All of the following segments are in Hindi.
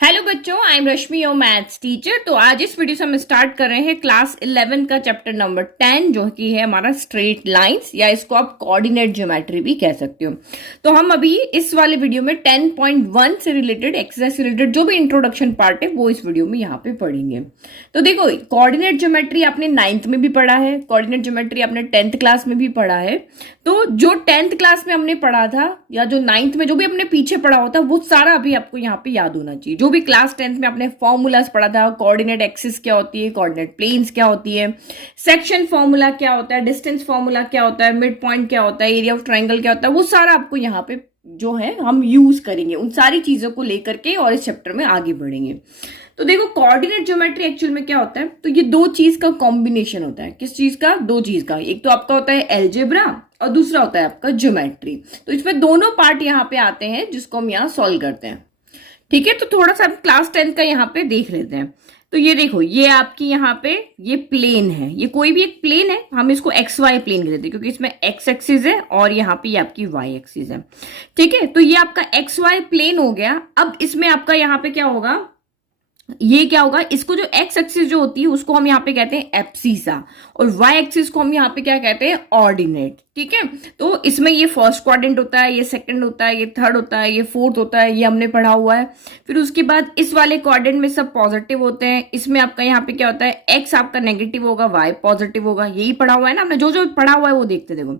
हेलो बच्चों, I am Rashmi your maths teacher. तो आज इस वीडियो से हम स्टार्ट कर रहे हैं क्लास 11 का चैप्टर नंबर 10 जो कि है हमारा स्ट्रेट लाइंस, या इसको आप कोऑर्डिनेट ज्योमेट्री भी कह सकते हो। तो हम अभी इस वाले वीडियो में 10.1 से रिलेटेड एक्सरसाइज से रिलेटेड जो भी इंट्रोडक्शन पार्ट है वो इस वीडियो में यहाँ पे पढ़ेंगे। तो देखो, कोऑर्डिनेट ज्योमेट्री आपने 9th में भी पढ़ा है, कोऑर्डिनेट ज्योमेट्री आपने 10th क्लास में भी पढ़ा है। तो जो 10th क्लास में हमने पढ़ा था या जो 9th में जो भी हमने पीछे पढ़ा होता वो सारा अभी आपको यहाँ पे याद होना चाहिए। जो भी क्लास 10th में आपने फॉर्मूलाज पढ़ा था, कोऑर्डिनेट एक्सिस क्या होती है, कोऑर्डिनेट प्लेन्स क्या होती है, सेक्शन फॉर्मूला क्या होता है, डिस्टेंस फॉर्मूला क्या होता है, मिड पॉइंट क्या होता है, एरिया ऑफ ट्राइंगल क्या होता है, वो सारा आपको यहाँ पे जो है हम यूज करेंगे उन सारी चीजों को लेकर के और इस चैप्टर में आगे बढ़ेंगे। तो देखो, कोऑर्डिनेट ज्योमेट्री एक्चुअल में क्या होता है, तो ये दो चीज का कॉम्बिनेशन होता है। किस चीज का? दो चीज का। एक तो आपका होता है एलजेब्रा और दूसरा होता है आपका ज्योमेट्री। तो इसमें दोनों पार्ट यहाँ पे आते हैं जिसको हम यहाँ सॉल्व करते हैं। ठीक है, तो थोड़ा सा क्लास 10 का यहाँ पे देख लेते हैं। तो ये देखो, ये आपकी यहाँ पे ये प्लेन है, ये कोई भी एक प्लेन है, हम इसको एक्स वाई प्लेन कहते हैं क्योंकि इसमें एक्स एक्सिस है और यहाँ पे ये आपकी वाई एक्सिस है। ठीक है, तो ये आपका एक्स वाई प्लेन हो गया। अब इसमें आपका यहाँ पे क्या होगा, ये क्या होगा, इसको जो एक्स एक्सिस जो होती है उसको हम यहाँ पे कहते हैं एब्सिसा और वाई एक्सिस को हम यहाँ पे क्या कहते हैं, ऑर्डिनेट। ठीक है, तो इसमें ये फर्स्ट क्वाड्रेंट होता है, ये सेकंड होता है, ये थर्ड होता है, ये फोर्थ होता है, ये हमने पढ़ा हुआ है। फिर उसके बाद इस वाले क्वाड्रेंट में सब पॉजिटिव होते हैं। इसमें आपका यहाँ पे क्या होता है, एक्स आपका नेगेटिव होगा, वाई पॉजिटिव होगा। यही पढ़ा हुआ है ना हमने, जो जो पढ़ा हुआ है वो देखते देखो।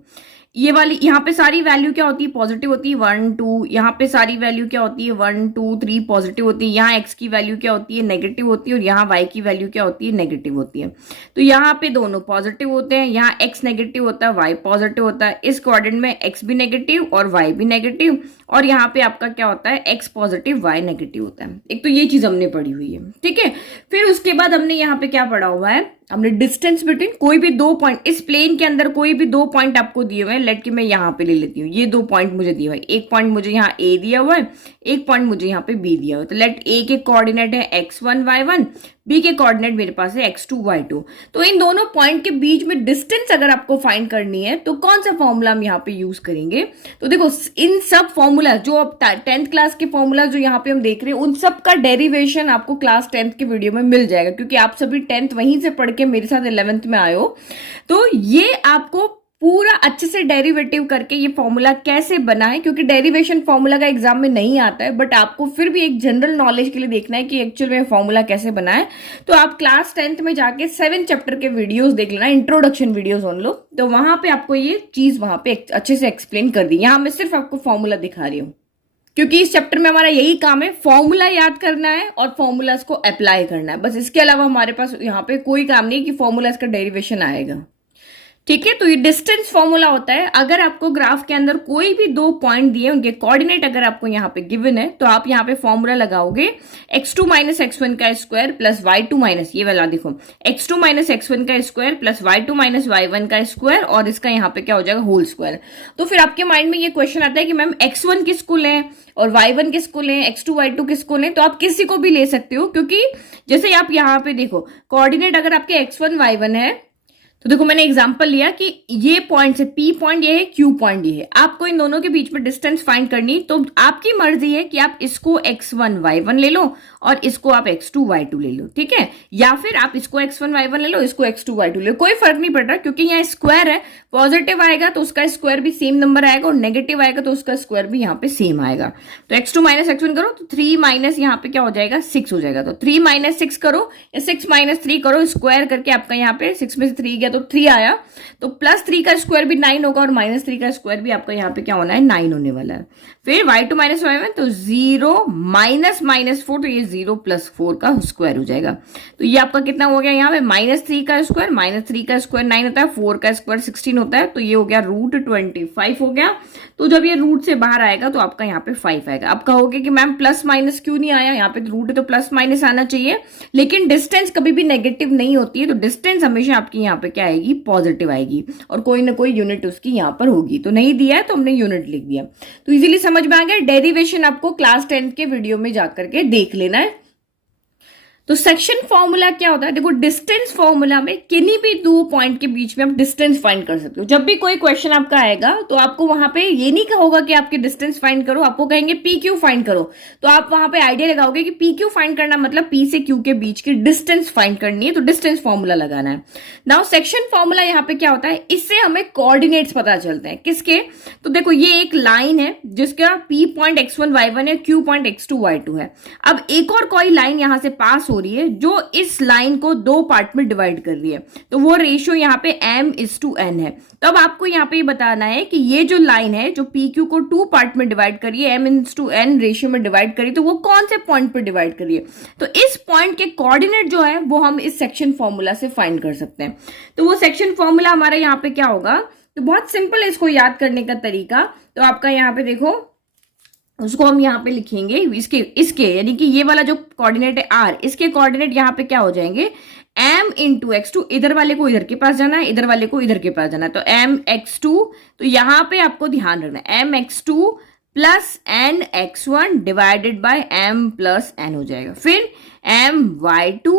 ये वाली यहाँ पे सारी वैल्यू क्या होती है, पॉजिटिव होती है 1 2। यहाँ पे सारी वैल्यू क्या होती है 1 2 3 पॉजिटिव होती है। यहाँ एक्स की वैल्यू क्या होती है, नेगेटिव होती है, और यहाँ वाई की वैल्यू क्या होती है, नेगेटिव होती है। तो यहाँ पे दोनों पॉजिटिव होते हैं, यहाँ एक्स नेगेटिव होता है, वाई पॉजिटिव होता है। इस क्वाड्रेंट में एक्स भी नेगेटिव और वाई भी नेगेटिव, और यहाँ पे आपका क्या होता है, एक्स पॉजिटिव वाई नेगेटिव होता है। एक तो ये चीज हमने पढ़ी हुई है। ठीक है, फिर उसके बाद हमने यहाँ पे क्या पढ़ा हुआ है, हमने डिस्टेंस बिटवीन कोई भी दो पॉइंट, इस प्लेन के अंदर कोई भी दो पॉइंट आपको दिए हुए हैं। लेट के मैं यहाँ पे ले लेती हूँ, ये दो पॉइंट मुझे दिए हुए हैं। एक पॉइंट मुझे यहाँ ए दिया हुआ है, एक पॉइंट मुझे यहाँ पे बी दिया हुआ है। तो लेट ए के कोऑर्डिनेट है x1 y1, बी के कोऑर्डिनेट मेरे पास है x2 y2। तो इन दोनों पॉइंट के बीच में डिस्टेंस अगर आपको फाइंड करनी है तो कौन सा फॉर्मूला हम यहाँ पे यूज करेंगे। तो देखो, इन सब फॉर्मूला जो अब 10th क्लास के फॉर्मूला जो यहाँ पे हम देख रहे हैं उन सब का डेरिवेशन आपको क्लास 10th के वीडियो में मिल जाएगा, क्योंकि आप सभी 10th वहीं से पढ़ के मेरे साथ 11th में आए हो। तो ये आपको पूरा अच्छे से डेरिवेटिव करके ये फॉर्मूला कैसे बना है, क्योंकि डेरिवेशन फॉर्मूला का एग्जाम में नहीं आता है, बट आपको फिर भी एक जनरल नॉलेज के लिए देखना है कि एक्चुअल में फॉर्मूला कैसे बना है। तो आप क्लास 10th में जाके 7 चैप्टर के वीडियोस देख लेना, इंट्रोडक्शन वीडियोस ऑन लो। तो वहां पे आपको ये चीज वहां पे अच्छे से एक्सप्लेन कर दी। यहाँ मैं सिर्फ आपको फॉर्मूला दिखा रही हूँ, क्योंकि इस चैप्टर में हमारा यही काम है, फॉर्मूला याद करना है और फॉर्मूलाज को अप्लाई करना है। बस इसके अलावा हमारे पास यहाँ पे कोई काम नहीं कि फॉर्मूलाज का डेरिवेशन आएगा। ठीक है, तो ये डिस्टेंस फॉर्मूला होता है। अगर आपको ग्राफ के अंदर कोई भी दो पॉइंट दिए, उनके कोऑर्डिनेट अगर आपको यहाँ पे गिवन है, तो आप यहाँ पे फॉर्मूला लगाओगे x2 माइनस x1 का स्क्वायर प्लस y2 माइनस, ये वाला देखो, x2 माइनस x1 का square plus y2 minus y1 का स्क्वायर, और इसका यहाँ पे क्या हो जाएगा, होल स्क्वायर। तो फिर आपके माइंड में ये क्वेश्चन आता है कि मैम x1 किसको लें और y1 किसको लें, x2 y2 किसको लें। तो आप किसी को भी ले सकते हो, क्योंकि जैसे आप यहाँ पे देखो, कोऑर्डिनेट अगर आपके x1 y1 है, तो देखो मैंने एग्जांपल लिया कि ये पॉइंट से P पॉइंट ये है, Q पॉइंट ये है, आपको इन दोनों के बीच में डिस्टेंस फाइंड करनी। तो आपकी मर्जी है कि आप इसको x1 y1 ले लो और इसको आप x2 y2 ले लो। ठीक है, या फिर आप इसको x1 y1 ले लो, इसको x2 y2 ले लो, कोई फर्क नहीं पड़ रहा, क्योंकि यहाँ स्क्वायर है, पॉजिटिव आएगा तो उसका स्क्वायर भी सेम नंबर आएगा और नेगेटिव आएगा तो उसका स्क्वायर भी यहाँ पे सेम आएगा। तो x2 माइनस x1 करो तो 3 माइनस यहाँ पे क्या हो जाएगा, 6 हो जाएगा। तो 3 माइनस 6 करो या 6 माइनस 3 करो, स्क्वायर करके आपका यहाँ पे 6 में से 3 गया तो 3 आया। तो प्लस 3 का स्क्वायर भी 9 होगा और माइनस 3 का स्क्वायर भी आपका यहाँ पे क्या होना है, 9 होने वाला है। फिर y2 माइनस y1 तो 0 माइनस माइनस 4, तो ये 0 प्लस 4 का स्क्वायर हो जाएगा। तो ये आपका कितना हो गया, यहाँ पे माइनस 3 का स्क्वायर, माइनस 3 का स्क्वायर 9 होता है, 4 का स्क्वायर 16 होता है, तो ये हो गया रूट 25 हो गया। तो जब ये रूट से बाहर आएगा तो आपका यहाँ पे 5 आएगा। अब कहोगे कि मैम प्लस माइनस क्यों नहीं आया, यहाँ पे रूट है तो प्लस माइनस आना चाहिए, लेकिन डिस्टेंस कभी भी नेगेटिव नहीं होती है। तो डिस्टेंस हमेशा आपकी यहाँ पे क्या आएगी, पॉजिटिव आएगी, और कोई ना कोई यूनिट उसकी यहाँ पर होगी। तो नहीं दिया है तो हमने यूनिट लिख दिया। तो इजीली समझ में आ गया। डेरिवेशन आपको क्लास 10 के वीडियो में जाकर के देख लेना है। तो सेक्शन फॉर्मूला क्या होता है, देखो डिस्टेंस फॉर्मूला में किन्हीं भी दो पॉइंट के बीच में आप डिस्टेंस फाइंड कर सकते हो। जब भी कोई क्वेश्चन आपका आएगा तो आपको वहां पे ये नहीं होगा कि आपकी डिस्टेंस फाइंड करो, आपको कहेंगे पी क्यू फाइंड करो, तो आप वहां पे आइडिया लगाओगे कि पी क्यू फाइंड करना मतलब पी से क्यू के बीच की डिस्टेंस फाइंड करनी है, तो डिस्टेंस फॉर्मूला लगाना है। नाउ सेक्शन फॉर्मूला यहाँ पे क्या होता है, इससे हमें कोऑर्डिनेट्स पता चलते हैं। किसके, तो देखो ये एक लाइन है जिसका पी पॉइंट x1 y1 है, क्यू पॉइंट x2 y2 है। अब एक और कोई लाइन यहां से पास हो रही है जो इस लाइन को दो पार्ट में डिवाइड कर रही है, तो वो रेशियो यहाँ पे m/n है। तो अब आपको यहाँ पे बताना है कि ये जो लाइन है जो PQ को टू पार्ट में डिवाइड करी है, m/n रेशियो में डिवाइड करी, तो वो कौन से पॉइंट पर डिवाइड करी है, तो इस पॉइंट के कोऑर्डिनेट जो है वो हम इस सेक्शन फॉर्मूला से फाइंड कर सकते हैं। तो वो सेक्शन फॉर्मूला हमारा यहाँ पे क्या होगा, तो बहुत सिंपल है इसको याद करने का तरीका। तो आपका यहाँ पे देखो, उसको हम यहाँ पे लिखेंगे इसके यानी कि ये वाला जो कोऑर्डिनेट है r, इसके कोऑर्डिनेट यहाँ पे क्या हो जाएंगे, m/x2, इधर वाले को इधर के पास जाना है, इधर वाले को इधर के पास जाना है, तो mx2, तो यहाँ पे आपको ध्यान रखना है mx2 plus nx1 divided by m plus n हो जाएगा, फिर my2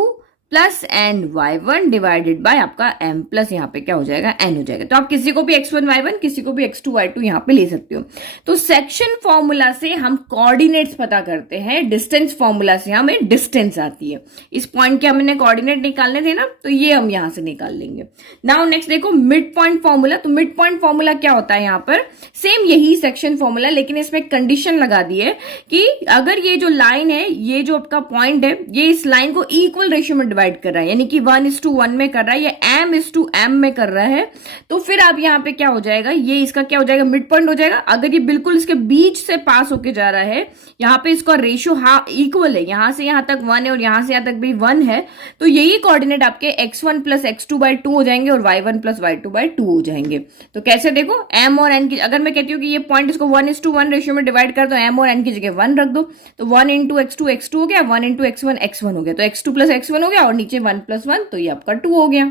plus ny1 divided by आपका m प्लस यहाँ पे क्या हो जाएगा, n हो जाएगा। तो आप किसी को भी x1 y1 किसी को भी x2 y2 यहाँ पे ले सकते हो। तो सेक्शन फॉर्मूला से हम कोऑर्डिनेट्स पता करते हैं, डिस्टेंस फॉर्मूला से हमें डिस्टेंस आती है। इस पॉइंट के हमने कोऑर्डिनेट निकालने थे ना, तो ये हम यहाँ से निकाल लेंगे। नाउ नेक्स्ट देखो मिड पॉइंट फॉर्मूला। तो मिड पॉइंट फॉर्मूला क्या होता है, यहाँ पर सेम यही सेक्शन फॉर्मूला, लेकिन इसमें कंडीशन लगा दी है कि अगर ये जो लाइन है, ये जो आपका पॉइंट है, ये इस लाइन को इक्वल रेशियो में डिवाइड कर रहा है, यानी कि 1:1 में कर रहा है, या m/m में कर रहा है, तो फिर आप यहाँ पे क्या हो जाएगा, ये इसका क्या हो जाएगा, मिड पॉइंट हो जाएगा। अगर ये बिल्कुल इसके बीच से पास होके जा रहा है, यहाँ पे इसका रेशियो इक्वल है, यहां से यहां तक 1 है और यहां से यहां तक भी 1 है, तो यही कोऑर्डिनेट आपके x1 प्लस x2/2 हो जाएंगे और y1 प्लस y2/2 हो जाएंगे। तो कैसे देखो, m और n की, अगर मैं कहती हूँ कि ये पॉइंट इसको 1:1 रेशियो में डिवाइड कर दो, m और n की जगह 1 रख दो, तो 1 × x2 हो गया, 1 × x1 हो गया, तो x2 प्लस x1 हो गया और नीचे 1 + 1, तो ये आपका 2 हो गया।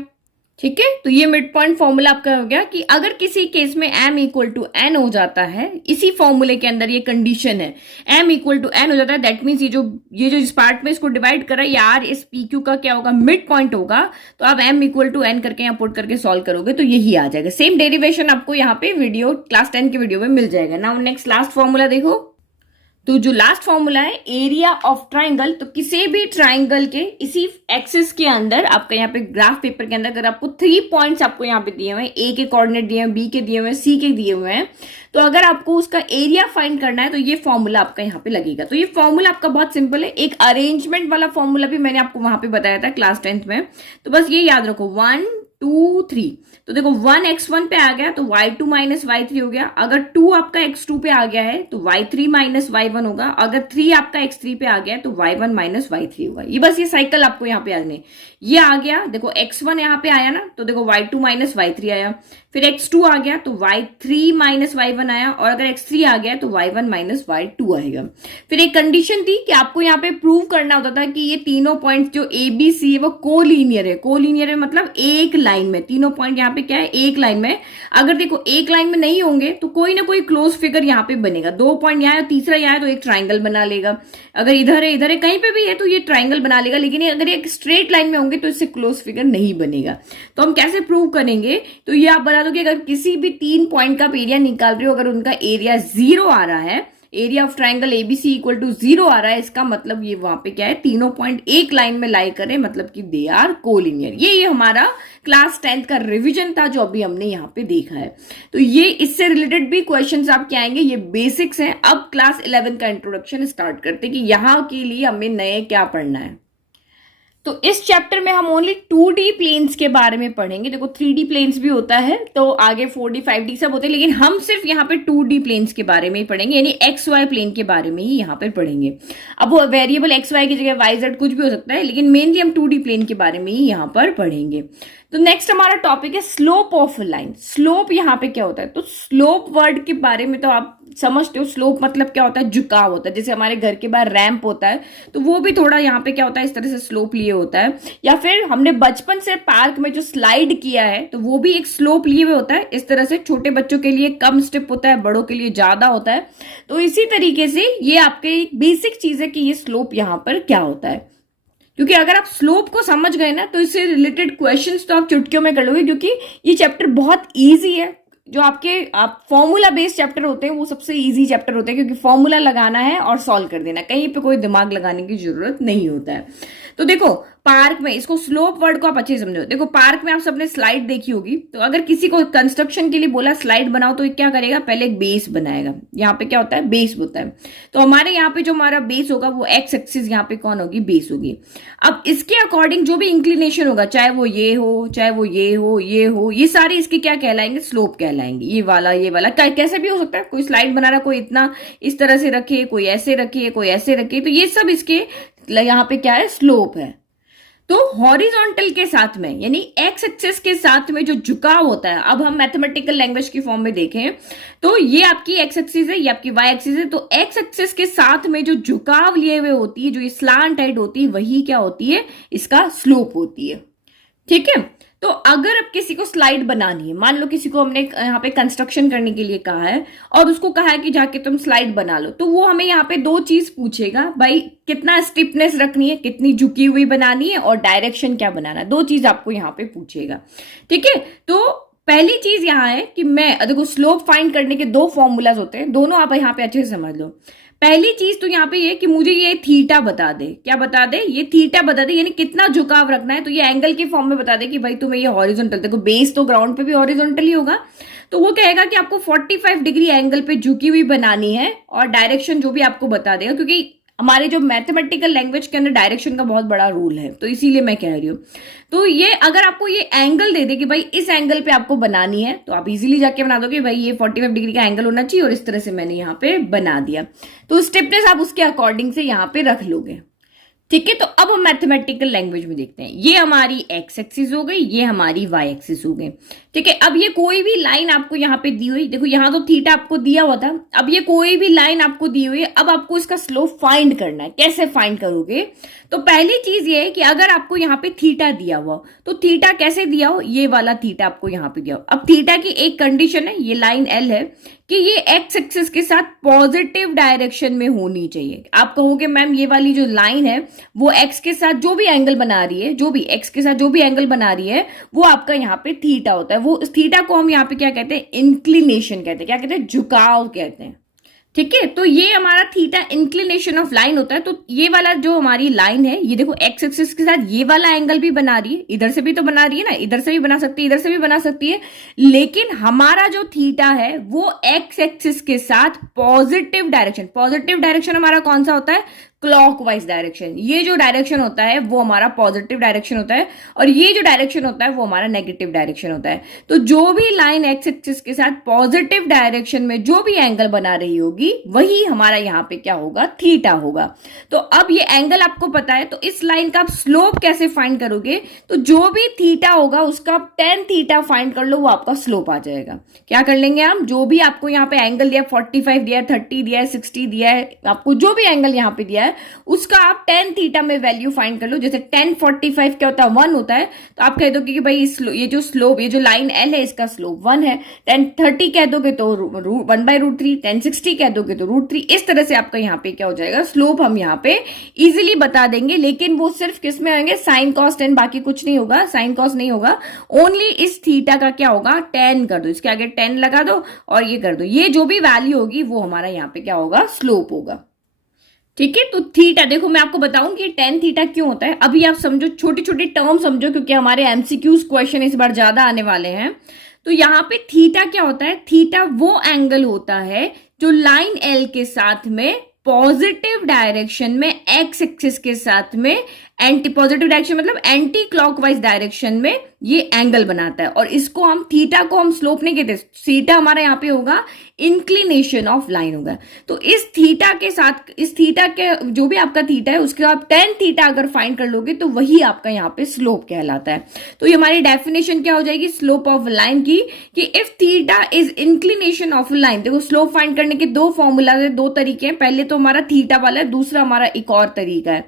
ठीक है, तो ये मिड पॉइंट फॉर्मूला आपका हो गया कि अगर किसी केस में m = n हो जाता है, इसी फॉर्मूले के अंदर ये कंडीशन है, m = n हो जाता है, दैट मीन्स ये जो इस पार्ट में इसको डिवाइड कर रहा है, यार इस PQ का क्या होगा, मिड पॉइंट होगा। तो आप m = n करके यहाँ पुट करके सॉल्व करोगे तो यही आ जाएगा। सेम डेरिवेशन आपको यहाँ पे क्लास 10 के वीडियो में मिल जाएगा। नाउ नेक्स्ट लास्ट फॉर्मूला देखो। तो जो लास्ट फॉर्मूला है एरिया ऑफ ट्राइंगल, तो किसी भी ट्राइंगल के इसी एक्सिस के अंदर आपका यहाँ पे ग्राफ पेपर के अंदर अगर आपको 3 पॉइंट्स आपको यहाँ पे दिए हुए हैं, ए के कोऑर्डिनेट दिए हुए, बी के दिए हुए हैं, सी के दिए हुए हैं, तो अगर आपको उसका एरिया फाइंड करना है तो ये फॉर्मूला आपका यहाँ पे लगेगा। तो ये फॉर्मूला आपका बहुत सिंपल है, एक अरेंजमेंट वाला फॉर्मूला भी मैंने आपको वहां पे बताया था क्लास 10th में, तो बस ये याद रखो 1 2 3। तो देखो 1 x1 पे आ गया तो y2 - y3 हो गया, अगर 2 आपका x2 पे आ गया है तो y3 - y1 होगा, अगर 3 आपका x3 पे आ गया है तो y1 - y3 होगा। ये बस ये साइकिल आपको यहाँ पे आने, ये आ गया, देखो x1 यहाँ पे आया ना, तो देखो y2 - y3 आया, फिर x2 आ गया तो y3 - y1 आया, और अगर x3 आ गया तो y1 - y2 आएगा। फिर एक कंडीशन थी कि आपको यहाँ पे प्रूव करना होता था कि ये तीनों पॉइंट्स जो ए बी सी है वो कोलिनियर है। कोलिनियर है मतलब एक लाइन में, तीनों पॉइंट यहाँ पे क्या है, एक लाइन में। अगर देखो एक लाइन में नहीं होंगे तो कोई ना कोई क्लोज फिगर यहाँ पे बनेगा, 2 पॉइंट यहाँ है, तीसरा यहाँ है तो एक ट्राइंगल बना लेगा, अगर इधर है कहीं पे भी है तो ये ट्राइंगल बना लेगा, लेकिन अगर एक स्ट्रेट लाइन में होंगे तो इससे क्लोज फिगर नहीं बनेगा। तो हम कैसे प्रूव करेंगे, तो ये आप बता दो कि अगर किसी भी 3 पॉइंट का एरिया निकाल रहे हो, अगर उनका एरिया 0 आ रहा है, एरिया ऑफ ट्राइंगल एबीसी = 0 आ रहा है, इसका मतलब ये वहां पे क्या है, तीनों पॉइंट एक लाइन में लाई करें, मतलब कि दे आर कोलिनियर। ये हमारा क्लास 10th का रिवीजन था जो अभी हमने यहाँ पे देखा है। तो ये इससे रिलेटेड भी क्वेश्चंस आपके आएंगे, ये बेसिक्स हैं। अब क्लास 11 का इंट्रोडक्शन स्टार्ट करते हैं कि यहाँ के लिए हमें नए क्या पढ़ना है। तो इस चैप्टर में हम ओनली 2D प्लेन्स के बारे में पढ़ेंगे। देखो 3D प्लेन्स भी होता है, तो आगे 4D 5D सब होते हैं, लेकिन हम सिर्फ यहाँ पे 2D प्लेन्स के बारे में ही पढ़ेंगे, यानी XY प्लेन के बारे में ही यहाँ पे पढ़ेंगे। अब वो वेरिएबल XY की जगह YZ कुछ भी हो सकता है, लेकिन मेनली हम 2D प्लेन के बारे में ही यहाँ पर पढ़ेंगे। तो नेक्स्ट हमारा टॉपिक है स्लोप ऑफ लाइन। स्लोप यहाँ पे क्या होता है, तो स्लोप वर्ड के बारे में तो आप समझते हो, स्लोप मतलब क्या होता है, झुकाव होता है। जैसे हमारे घर के बाहर रैंप होता है तो वो भी थोड़ा यहाँ पे क्या होता है, इस तरह से स्लोप लिए होता है। या फिर हमने बचपन से पार्क में जो स्लाइड किया है तो वो भी एक स्लोप लिए हुए होता है। इस तरह से छोटे बच्चों के लिए कम स्टेप होता है, बड़ों के लिए ज्यादा होता है। तो इसी तरीके से ये आपके एक बेसिक चीज है कि ये स्लोप यहाँ पर क्या होता है। क्योंकि अगर आप स्लोप को समझ गए ना तो इससे रिलेटेड क्वेश्चंस तो आप चुटकियों में कर लोगे, क्योंकि ये चैप्टर बहुत ईजी है। जो आप फॉर्मूला बेस्ड चैप्टर होते हैं वो सबसे इजी चैप्टर होते हैं, क्योंकि फॉर्मूला लगाना है और सॉल्व कर देना, कहीं पे कोई दिमाग लगाने की जरूरत नहीं होता है। तो देखो पार्क में, इसको स्लोप वर्ड को आप अच्छे से समझो। देखो पार्क में आप सबने स्लाइड देखी होगी, तो अगर किसी को कंस्ट्रक्शन के लिए बोला स्लाइड बनाओ तो ये क्या करेगा, पहले एक बेस बनाएगा। यहाँ पे क्या होता है, बेस होता है। तो हमारे यहाँ पे जो हमारा बेस होगा वो एक्स एक्सिस यहाँ पे कौन होगी, बेस होगी। अब इसके अकॉर्डिंग जो भी इंक्लिनेशन होगा, चाहे वो ये हो, चाहे वो ये हो, ये सारे इसके क्या कहलाएंगे, स्लोप कहलाएंगे। ये वाला कैसे भी हो सकता है। कोई स्लाइड बना रहा, कोई इतना इस तरह से रखे, कोई ऐसे रखे, कोई ऐसे रखे, तो ये सब इसके यहाँ पे क्या है, स्लोप है। तो हॉरिजॉन्टल के साथ में यानी एक्स एक्सिस के साथ में जो झुकाव होता है, अब हम मैथमेटिकल लैंग्वेज की फॉर्म में देखें तो ये आपकी एक्स एक्सिस है, ये आपकी वाई एक्सिस है। तो एक्स एक्सिस के साथ में जो झुकाव लिए हुए होती है, जो स्लांट हेड होती है, वही क्या होती है, इसका स्लोप होती है। ठीक है। तो अगर अब किसी को स्लाइड बनानी है, मान लो किसी को हमने यहाँ पे कंस्ट्रक्शन करने के लिए कहा है और उसको कहा है कि जाके तुम स्लाइड बना लो, तो वो हमें यहाँ पे दो चीज पूछेगा, भाई कितना स्टिफनेस रखनी है, कितनी झुकी हुई बनानी है, और डायरेक्शन क्या बनाना है। दो चीज आपको यहाँ पे पूछेगा। ठीक है। तो पहली चीज यहाँ है कि मैं देखो स्लोप फाइंड करने के दो फॉर्मूलाज होते हैं, दोनों आप यहाँ पे अच्छे से समझ लो। पहली चीज तो यहाँ पे ये कि मुझे ये थीटा बता दे, क्या बता दे, ये थीटा बता दे, यानी कितना झुकाव रखना है। तो ये एंगल के फॉर्म में बता दे कि भाई तुम्हें ये हॉरिजॉन्टल, देखो बेस तो ग्राउंड पे भी हॉरिजॉन्टल ही होगा, तो वो कहेगा कि आपको 45 डिग्री एंगल पे झुकी हुई बनानी है, और डायरेक्शन जो भी आपको बता देगा, क्योंकि हमारे जो मैथमेटिकल लैंग्वेज के अंदर डायरेक्शन का बहुत बड़ा रूल है, तो इसीलिए मैं कह रही हूँ। तो ये अगर आपको ये एंगल दे दे कि भाई इस एंगल पे आपको बनानी है, तो आप इजीली जाके बना दोगे भाई ये 45 डिग्री का एंगल होना चाहिए, और इस तरह से मैंने यहाँ पे बना दिया। तो स्टिफनेस आप उसके अकॉर्डिंग से यहाँ पे रख लोगे। ठीक है। तो अब हम मैथमेटिकल लैंग्वेज में देखते हैं। ये हमारी एक्स एक्सिस हो गई, ये हमारी वाई एक्सिस हो गई। ठीक है। अब ये कोई भी लाइन आपको यहाँ पे दी हुई, देखो यहाँ तो थीटा आपको दिया हुआ था, अब ये कोई भी लाइन आपको दी हुई है, अब आपको इसका स्लोप फाइंड करना है। कैसे फाइंड करोगे, तो पहली चीज ये है कि अगर आपको यहाँ पे थीटा दिया हुआ, तो थीटा कैसे दिया हो, ये वाला थीटा आपको यहाँ पे दिया हो। अब थीटा की एक कंडीशन है, ये लाइन एल है, कि ये एक्स एक्सिस के साथ पॉजिटिव डायरेक्शन में होनी चाहिए। आप कहोगे मैम ये वाली जो लाइन है वो एक्स के साथ जो भी एंगल बना रही है, जो भी एक्स के साथ जो भी एंगल बना रही है, वो आपका यहाँ पे थीटा होता है। वो थीटा को हम यहाँ पे क्या कहते हैं, इंक्लिनेशन कहते हैं। क्या कहते हैं, झुकाव कहते हैं। ठीक है। तो ये हमारा थीटा इंक्लिनेशन ऑफ लाइन होता है। तो ये वाला जो हमारी लाइन है, ये देखो एक्स एक्सिस के साथ ये वाला एंगल भी बना रही है, इधर से भी तो बना रही है ना, इधर से भी बना सकती है, इधर से भी बना सकती है, लेकिन हमारा जो थीटा है वो एक्स एक्सिस के साथ पॉजिटिव डायरेक्शन हमारा कौन सा होता है, क्लॉकवाइज डायरेक्शन। ये जो डायरेक्शन होता है वो हमारा पॉजिटिव डायरेक्शन होता है, और ये जो डायरेक्शन होता है वो हमारा नेगेटिव डायरेक्शन होता है। तो जो भी लाइन एक्स एक्सिस के साथ पॉजिटिव डायरेक्शन में जो भी एंगल बना रही होगी, वही हमारा यहाँ पे क्या होगा, थीटा होगा। तो अब ये एंगल आपको पता है, तो इस लाइन का आप स्लोप कैसे फाइंड करोगे, तो जो भी थीटा होगा उसका tan थीटा फाइंड कर लो, वो आपका स्लोप आ जाएगा। क्या कर लेंगे हम, जो भी आपको यहाँ पे एंगल दिया, 45 दिया है, 30 दिया है, 60 दिया है, आपको जो भी एंगल यहाँ पे दिया है उसका आप tan थीटा में वैल्यू फाइंड कर लो। जैसे tan 45 क्या होता है, 1 होता है, तो आप कह दोगे कि भाई ये जो स्लोप, ये जो लाइन L है, इसका स्लोप 1 है। tan 30 कह दोगे तो 1/√3, tan 60 कह दोगे तो √3। इस तरह से आपका यहाँ पे क्या हो जाएगा, स्लोप हम यहाँ पे इजिली बता देंगे। लेकिन वो सिर्फ किस में आएंगे, साइन कॉस tan, बाकी कुछ नहीं होगा, साइन कॉस नहीं होगा, ओनली इस थीटा का क्या होगा, tan कर दो, इसके आगे tan लगा दो और ये कर दो, ये जो भी वैल्यू होगी वो हमारा यहाँ पे क्या होगा, स्लोप होगा। ठीक है। तो थीटा देखो मैं आपको बताऊं कि tan थीटा क्यों होता है, अभी आप समझो, छोटी छोटी टर्म समझो, क्योंकि हमारे एमसीक्यूज क्वेश्चन इस बार ज्यादा आने वाले हैं। तो यहाँ पे थीटा क्या होता है, थीटा वो एंगल होता है जो लाइन एल के साथ में पॉजिटिव डायरेक्शन में एक्स एक्सिस के साथ में एंटी पॉजिटिव डायरेक्शन मतलब एंटी क्लॉकवाइज डायरेक्शन में ये एंगल बनाता है। और इसको हम थीटा को हम स्लोप नहीं कहते, थीटा हमारा यहाँ पे होगा इंक्लिनेशन ऑफ लाइन होगा। तो इस थीटा के साथ, इस थीटा के जो भी आपका थीटा है उसके आप tan थीटा अगर फाइंड कर लोगे तो वही आपका यहाँ पे स्लोप कहलाता है। तो ये हमारी डेफिनेशन क्या हो जाएगी स्लोप ऑफ लाइन की, कि if theta is inclination of line. देखो स्लोप फाइंड करने के दो फॉर्मूला है, दो तरीके हैं, पहले तो हमारा थीटा वाला है, दूसरा हमारा एक और तरीका है।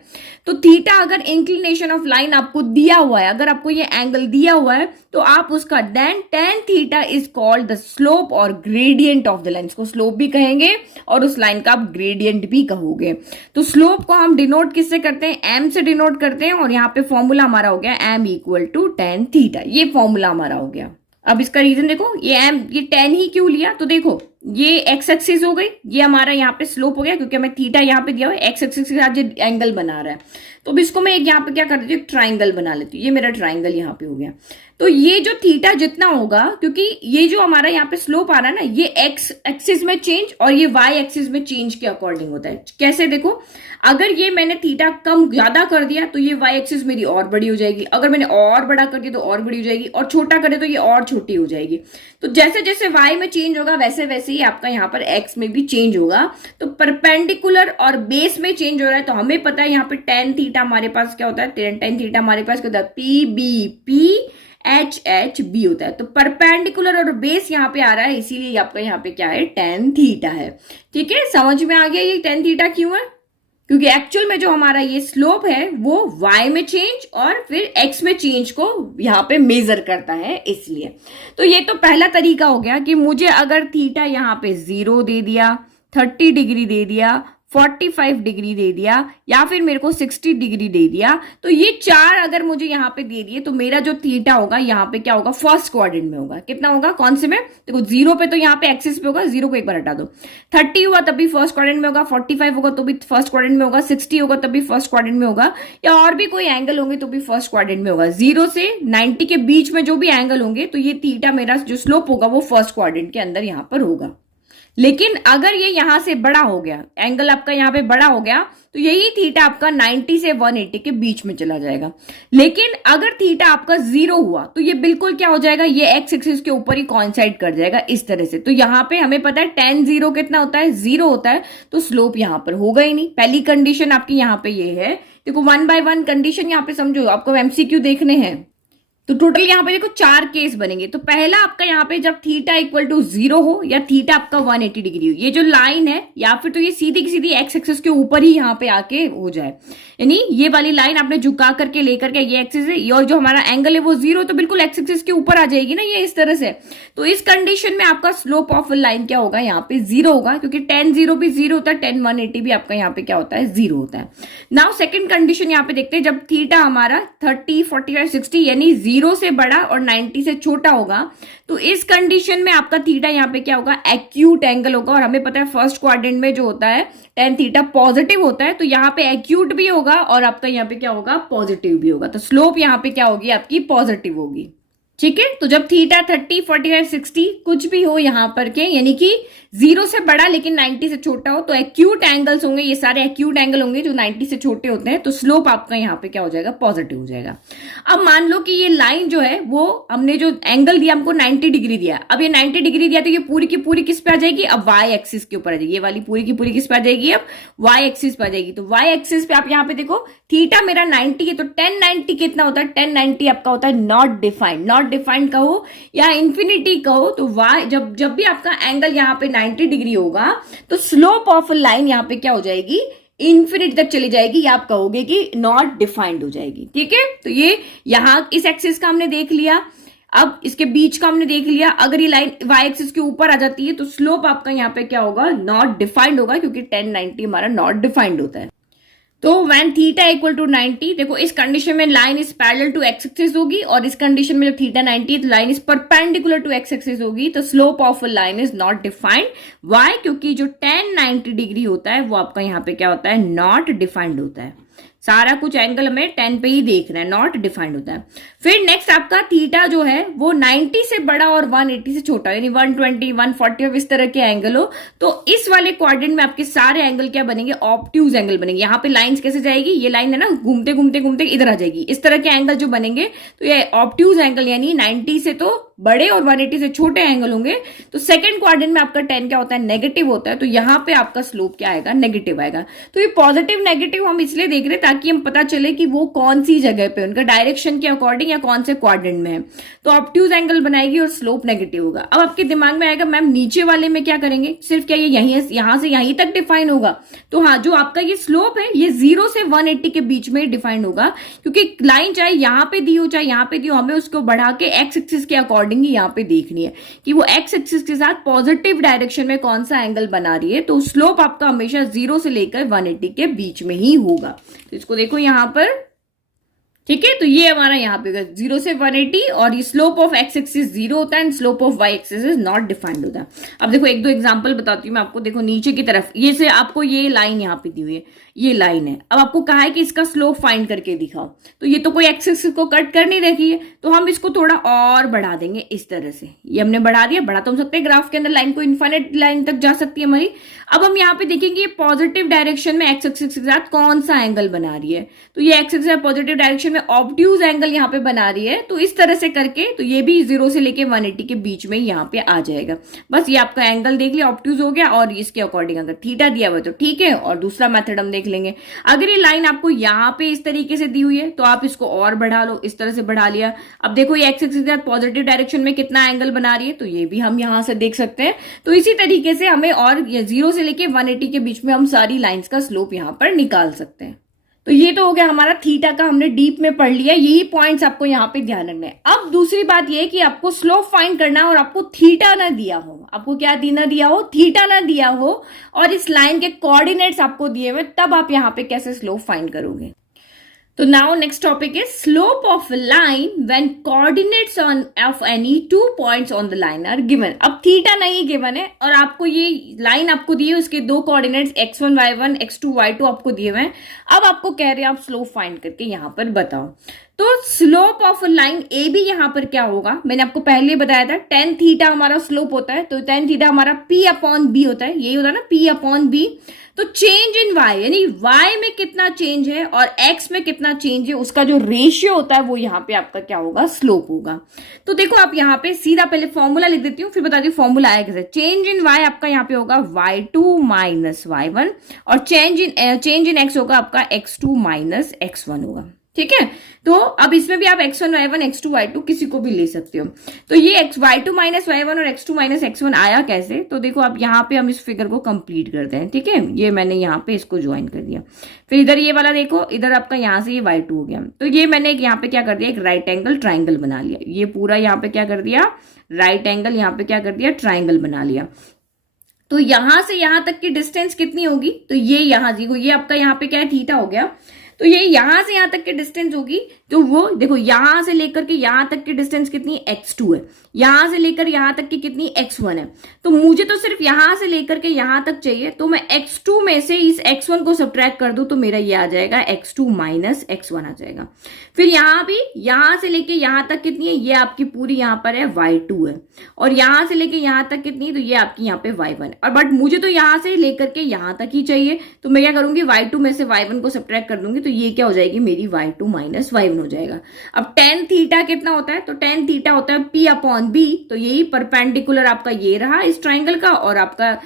तो थीटा अगर इंक्लिनेशन ऑफ लाइन आपको दिया हुआ है, अगर आपको ये एंगल दिया हुआ है, तो आप उसका tan theta is called the slope और ग्रेडियंट ऑफ द लाइन, इसको स्लोप भी कहेंगे और उस लाइन का आप ग्रेडियंट भी कहोगे। तो स्लोप को हम डिनोट किससे करते हैं, एम से डिनोट करते हैं, और यहाँ पे फॉर्मूला हमारा हो गया m equal to tan theta, ये फॉर्मूला हमारा हो गया। अब इसका रीजन देखो, ये टेन ही क्यों लिया, तो देखो ये एक्स एक्सिस हो गई, ये हमारा यहाँ पे स्लोप हो गया क्योंकि हमें थीटा यहाँ पे दिया हुआ है, एक्स एक्सिस के साथ जो एंगल बना रहा है। तो अब इसको मैं एक यहाँ पे क्या कर देती हूँ, ट्राइंगल बना लेती हूँ, ये मेरा ट्राइंगल यहाँ पे हो गया। तो ये जो थीटा जितना होगा, क्योंकि ये जो हमारा यहाँ पे स्लोप आ रहा है ना, ये एक्स एक्सिस में चेंज और ये वाई एक्सिस में चेंज के अकॉर्डिंग होता है। कैसे, देखो अगर ये मैंने थीटा कम ज्यादा कर दिया तो ये वाई एक्सिस मेरी और बड़ी हो जाएगी, अगर मैंने और बड़ा कर दिया तो और बड़ी हो जाएगी, और छोटा करे तो ये और छोटी हो जाएगी। तो जैसे जैसे वाई में चेंज होगा वैसे वैसे ही आपका यहाँ पर एक्स में भी चेंज होगा। तो परपेंडिकुलर और बेस में चेंज हो रहा है, तो हमें पता है यहाँ पे टेन थीटा हमारे पास क्या होता है, टेन थीटा हमारे पास क्या होता है, P B P H H B होता है। तो परपेंडिकुलर और बेस यहाँ पे आ रहा है, इसीलिए आपका यहाँ पे क्या है, टेन थीटा है। ठीक है, समझ में आ गया ये टेन थीटा क्यों है, क्योंकि एक्चुअल में जो हमारा ये स्लोप है वो y में चेंज और फिर x में चेंज को यहाँ पे मेजर करता है, इसलिए। तो ये तो पहला तरीका हो गया कि मुझे अगर थीटा यहाँ पे 0 दे दिया, 30 डिग्री दे दिया, 45 डिग्री दे दिया, या फिर मेरे को 60 डिग्री दे दिया, तो ये चार अगर मुझे यहाँ पे दे दिए तो मेरा जो थीटा होगा यहाँ पे क्या होगा, फर्स्ट क्वाड्रेंट में होगा। कितना होगा, कौन से में, देखो 0 पे तो यहाँ पे एक्सिस पे होगा, 0 को एक बार हटा दो, 30 हुआ तब भी फर्स्ट क्वाड्रेंट में होगा, 45 होगा तो भी फर्स्ट क्वाड्रेंट में होगा, 60 होगा तब भी फर्स्ट क्वाड्रेंट में होगा, या और भी कोई एंगल होंगे तो भी फर्स्ट क्वाड्रेंट में होगा। 0 से 90 के बीच में जो भी एंगल होंगे तो ये थीटा मेरा जो स्लोप होगा वो फर्स्ट क्वाड्रेंट के अंदर यहाँ पर होगा। लेकिन अगर ये यहां से बड़ा हो गया, एंगल आपका यहाँ पे बड़ा हो गया, तो यही थीटा आपका 90 से 180 के बीच में चला जाएगा। लेकिन अगर थीटा आपका 0 हुआ तो ये बिल्कुल क्या हो जाएगा, ये एक्स एक्सिस के ऊपर ही कॉइंसाइड कर जाएगा इस तरह से। तो यहाँ पे हमें पता है tan 0 कितना होता है, 0 होता है, तो स्लोप यहाँ पर होगा ही नहीं। पहली कंडीशन आपकी यहाँ पे ये है। देखो 1 by 1 कंडीशन यहाँ पे समझो, आपको एमसीक्यू देखने हैं। तो टोटल यहाँ पे देखो 4 केस बनेंगे। तो पहला आपका यहाँ पे जब थीटा इक्वल टू 0 हो या थीटा आपका 180 डिग्री हो, ये जो लाइन है या फिर तो ये सीधी की सीधी एक्स एक्सिस के ऊपर ही यहाँ पे आके हो जाए, यानी ये वाली लाइन आपने झुका करके लेकर के, ये एक्सिस है और जो हमारा एंगल है वो 0, तो बिल्कुल एक्स एक्सिस के ऊपर आ जाएगी ना ये इस तरह से। तो इस कंडीशन में आपका स्लोप ऑफ लाइन क्या होगा, यहाँ पे 0 होगा, क्योंकि tan 0 भी 0 होता है, tan 180 भी आपका यहाँ पे क्या होता है, 0 होता है। नाउ सेकंड कंडीशन यहाँ पे देखते हैं, जब थीटा हमारा 30, 45, 60 यानी 0 से बड़ा और 90 से छोटा होगा, तो इस कंडीशन में आपका थीटा यहाँ पे क्या होगा, एक्यूट एंगल होगा। और हमें पता है फर्स्ट क्वाड्रेंट में जो होता है tan थीटा पॉजिटिव होता है, तो यहाँ पे एक्यूट भी होगा और आपका यहाँ पे क्या होगा, पॉजिटिव भी होगा। तो स्लोप यहाँ पे क्या होगी, आपकी पॉजिटिव होगी। ठीक है, तो जब थीटा 30, 45, 60 कुछ भी हो यहाँ पर के, यानी कि 0 से बड़ा लेकिन 90 से छोटा हो, तो एक्यूट एंगल्स होंगे, ये सारे एक्यूट एंगल होंगे जो 90 से छोटे होते हैं, तो स्लोप आपका यहाँ पे क्या हो जाएगा, पॉजिटिव हो जाएगा। अब मान लो कि ये लाइन जो है वो हमने जो एंगल दिया हमको 90 डिग्री दिया, अब ये 90 डिग्री दिया तो ये पूरी की पूरी किस पे आ जाएगी, अब वाई एक्सिस के ऊपर आ जाएगी। ये वाली पूरी की पूरी किस पे आ जाएगी, अब वाई एक्सिस पे आ जाएगी। तो वाई एक्सिस पे आप यहाँ पे देखो थीटा मेरा 90 है, तो 1090 कितना होता है, 1090 आपका होता है नॉट डिफाइंड। नॉट डिफाइंड कहो या इंफिनिटी कहो, तो वाई जब भी आपका एंगल यहाँ पे 90 डिग्री होगा तो स्लोप ऑफ लाइन यहाँ पे क्या हो जाएगी, इंफिनिटी तक चली जाएगी, या आप कहोगे कि नॉट डिफाइंड हो जाएगी। ठीक है, तो ये यहां इस एक्सिस का हमने देख लिया, अब इसके बीच का हमने देख लिया। अगर ये लाइन वाई एक्सिस के ऊपर आ जाती है तो स्लोप आपका यहाँ पे क्या होगा, नॉट डिफाइंड होगा, क्योंकि 1090 हमारा नॉट डिफाइंड होता है। तो व्हेन थीटा इक्वल टू 90, देखो इस कंडीशन में line is parallel to x axis होगी, और इस कंडीशन में जब थीटा 90 तो line is perpendicular to x axis होगी, तो slope of a line is not defined. Why, क्योंकि जो 1090 डिग्री होता है वो आपका यहाँ पे क्या होता है, नॉट डिफाइंड होता है। सारा कुछ एंगल हमें 10 पे ही देखना है, नॉट डिफाइंड होता है। फिर नेक्स्ट आपका थीटा जो है वो 90 से बड़ा और 180 से छोटा, यानी 120, 140 इस तरह के एंगल हो, तो इस वाले क्वाड्रेंट में आपके सारे एंगल क्या बनेंगे, ऑब्ट्यूज एंगल बनेंगे। यहाँ पे लाइंस कैसे जाएगी, ये लाइन है ना, घूमते घूमते घूमते इधर आ जाएगी, इस तरह के एंगल जो बनेंगे, तो ये ऑब्ट्यूज एंगल, यानी 90 से तो बड़े और 180 से छोटे एंगल होंगे। तो सेकंड क्वाड्रेंट में आपका 10 क्या होता है, नेगेटिव होता है, तो यहाँ पे आपका स्लोप क्या आएगा, नेगेटिव आएगा। तो ये पॉजिटिव नेगेटिव हम इसलिए देख रहे हैं ताकि हम पता चले कि वो कौन सी जगह पे, उनका डायरेक्शन के अकॉर्डिंग या कौन से क्वाड्रेंट में है। तो ऑब्ट्यूज एंगल बनाएगी और स्लोप नेगेटिव होगा। अब आपके दिमाग में आएगा मैम नीचे वाले में क्या करेंगे, सिर्फ क्या ये यहां से यहीं तक डिफाइन होगा, तो हाँ, जो आपका ये स्लोप है ये 0 से 180 के बीच में डिफाइन होगा, क्योंकि लाइन चाहे यहाँ पे दी हो चाहे यहाँ पे दी हो, हमें उसको बढ़ा के एक्स एक्सिस के अकॉर्डिंग अकॉर्डिंग यहाँ पे देखनी है कि वो एक्स एक्सिस के साथ पॉजिटिव डायरेक्शन में कौन सा एंगल बना रही है। तो स्लोप आपका हमेशा 0 से लेकर 180 के बीच में ही होगा। तो इसको देखो यहाँ पर, ठीक है। तो ये हमारा यहाँ पे 0 से 180 और ये स्लोप ऑफ एक्स एक्सिस 0 होता है and slope of y axis is not defined होता है। अब देखो एक दो एग्जांपल बताती हूँ मैं आपको। देखो नीचे की तरफ ये से आपको ये लाइन यहाँ पे दी हुई है, ये लाइन है। अब आपको कहा है कि इसका स्लोप फाइंड करके दिखाओ, तो ये तो कोई एक्स एक्सिस को कट कर नहीं रखी है, तो हम इसको थोड़ा और बढ़ा देंगे इस तरह से। ये हमने बढ़ा दिया, बढ़ा तो हम सकते हैं ग्राफ के अंदर, लाइन को इनफाइनाइट लाइन तक जा सकती है हमारी। अब हम यहाँ पे देखेंगे ये पॉजिटिव डायरेक्शन में एक्स एक्सिस के साथ कौन सा एंगल बना रही है। तो ये एक्स एक्सिस पॉजिटिव डायरेक्शन में ऑब्ट्यूज एंगल यहाँ पे बना रही है। तो इस तरह से करके तो ये भी 0 से लेके 180 के बीच में यहाँ पे आ जाएगा। बस ये आपका एंगल देख लिया, ऑब्ट्यूज हो गया, और इसके अकॉर्डिंग अगर थीटा दिया हुआ तो ठीक है। और दूसरा मेथड हम देख लेंगे, अगर ये लाइन आपको यहाँ पे इस तरीके से दी हुई है तो आप इसको और बढ़ा लो, इस तरह से बढ़ा लिया। अब देखो ये एक्स एक्सिस के साथ पॉजिटिव डायरेक्शन में कितना एंगल बना रही है, तो ये भी हम यहां से देख सकते हैं। तो इसी तरीके से हमें और 0 से लेके 180 के बीच में हम सारी लाइंस का स्लोप यहां पर निकाल सकते हैं। तो ये तो हो गया हमारा थीटा का, हमने डीप में पढ़ लिया। यही पॉइंट्स आपको यहाँ पे ध्यान रखना है। अब दूसरी बात ये है कि आपको स्लोप फाइंड करना है और आपको थीटा ना दिया हो, आपको क्या ना दिया हो, थीटा ना दिया हो, और इस लाइन के कोऑर्डिनेट्स आपको दिए हुए, तब आप यहाँ पे कैसे स्लोप फाइंड करोगे। तो now next topic is slope of line when coordinates on of any 2 points on the line are given. अब थीटा नहीं गिवन है और आपको ये लाइन आपको दी है, उसके 2 coordinates x1 y1 x2 y2 आपको दिए हुए हैं। अब आपको कह रहे हैं आप स्लोप फाइंड करके यहां पर बताओ। तो slope of line A B यहां पर क्या होगा, मैंने आपको पहले बताया था tan थीटा हमारा स्लोप होता है। तो tan थीटा हमारा p अपॉन बी होता है, यही होता है ना, p अपॉन बी। तो चेंज इन y यानी y में कितना चेंज है और x में कितना चेंज है, उसका जो रेशियो होता है वो यहाँ पे आपका क्या होगा, स्लोप होगा। तो देखो आप यहाँ पे सीधा पहले फॉर्मूला लिख देती हूँ, फिर बताती हूँ फॉर्मूला आया कैसे। चेंज इन y आपका यहाँ पे होगा y2 माइनस y1 और चेंज इन x होगा आपका x2 माइनस x1 होगा। ठीक है, तो अब इसमें भी आप x1 y1 x2 y2 किसी को भी ले सकते हो। तो ये y2 माइनस y1 और x2 माइनस x1 आया कैसे, तो देखो आप यहाँ पे हम इस फिगर को कंप्लीट करते हैं। ठीक है, ये मैंने यहाँ पे इसको ज्वाइन कर दिया। फिर इधर ये वाला देखो, इधर आपका यहाँ से ये y2 हो गया। तो ये मैंने यहाँ पे क्या कर दिया, एक राइट एंगल ट्राइंगल बना लिया। ये पूरा यहाँ पे क्या कर दिया, राइट एंगल, यहाँ पे क्या कर दिया, ट्राइंगल बना लिया। तो यहां से यहां तक की डिस्टेंस कितनी होगी, तो ये यहां देखो, ये आपका यहाँ पे क्या है, थीटा हो गया। तो ये यहां से यहां तक की डिस्टेंस होगी, तो वो देखो यहां से लेकर के यहां तक की डिस्टेंस कितनी, x2 है। यहां से लेकर यहां तक की कितनी, x1 है। तो मुझे तो सिर्फ यहां से लेकर के यहां तक चाहिए, तो मैं x2 में से इस x1 को सब्ट्रैक्ट कर दूं तो मेरा ये आ जाएगा x2 माइनस x1 आ जाएगा। फिर यहां भी यहां से लेके यहां तक कितनी है, ये आपकी पूरी यहां पर है y2 है, और यहां से लेके यहां तक कितनी, तो ये आपकी यहाँ पे y1 है। और बट मुझे तो यहां से लेकर के यहां तक ही चाहिए, तो मैं क्या करूंगी, y2 में से y1 को सब्ट्रैक्ट कर दूंगी, तो ये क्या हो जाएगी, मेरी y2 माइनस y1 हो जाएगा। अब tan थीटा कितना होता है, तो tan थीटा होता है p अपॉन बी। तो यही परपेंडिकुलर आपका ये रहा इस ट्राइंगल का, और आपका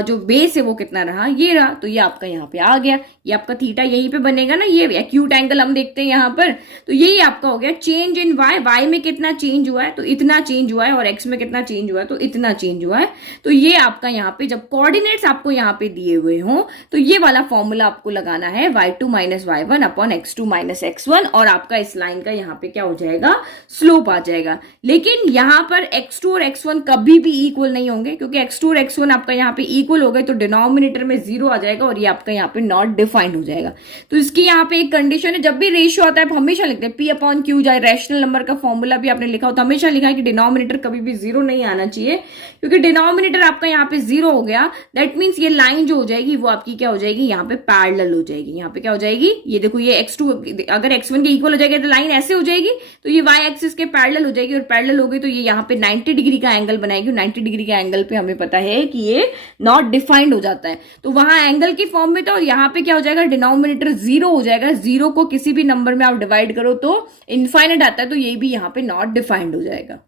जो बेस है वो कितना रहा, ये रहा। तो ये आपका यहाँ पे आ गया, ये आपका थीटा यहीं पे बनेगा ना, ये एक्यूट एंगल हम देखते हैं यहाँ पर। तो यही आपका हो गया चेंज इन y में कितना चेंज हुआ है, तो इतना चेंज हुआ है, और x में कितना चेंज हुआ है, तो इतना चेंज हुआ है। तो ये आपका यहाँ पे जब कोऑर्डिनेट्स आपको यहाँ पे दिए हुए हों, तो ये वाला फॉर्मूला आपको लगाना है, y2 minus y1 upon x2 minus x1, और आपका इस लाइन का यहाँ पे क्या हो जाएगा, स्लोप आ जाएगा। लेकिन यहाँ पर x2 और x1 कभी भी इक्वल नहीं होंगे, क्योंकि x2 और x1 आपका यहाँ पे इक्वल हो गए तो डिनोमिनेटर में 0 आ जाएगा, और ये आपका यहाँ पे नॉट डिफाइंड हो जाएगा। तो इसकी यहाँ पे एक कंडीशन है, जब भी रेशियो आता है आप हमेशा लिखते हैं p अपॉन क्यू, चाहे रैशनल नंबर का फॉर्मूला भी आपने लिखा हो तो हमेशा लिखा है कि डिनोमिनेटर कभी भी 0 नहीं आना चाहिए, क्योंकि डिनोमिनेटर आपका यहाँ पे 0 हो गया, दैट मीन्स ये लाइन जो हो जाएगी वो आपकी क्या हो जाएगी, यहाँ पे पैरेलल हो जाएगी। यहाँ पे क्या हो जाएगी, ये देखो ये x2 अगर x1 के इक्वल हो जाएगा तो लाइन ऐसे हो जाएगी, तो ये y एक्सिस के पैरेलल हो जाएगी, और पैरेलल हो गई तो ये यहाँ पे 90 डिग्री का एंगल बनाएगी। 90 डिग्री का एंगल पे हमें पता है कि ये नॉट डिफाइंड हो जाता है, तो वहां एंगल की फॉर्म में था, और यहाँ पे क्या हो जाएगा, डिनोमिनेटर 0 हो जाएगा। 0 को किसी भी नंबर में आप डिवाइड करो तो इनफाइनाइट आता है, तो ये भी यहाँ पे नॉट डिफाइंड हो जाएगा।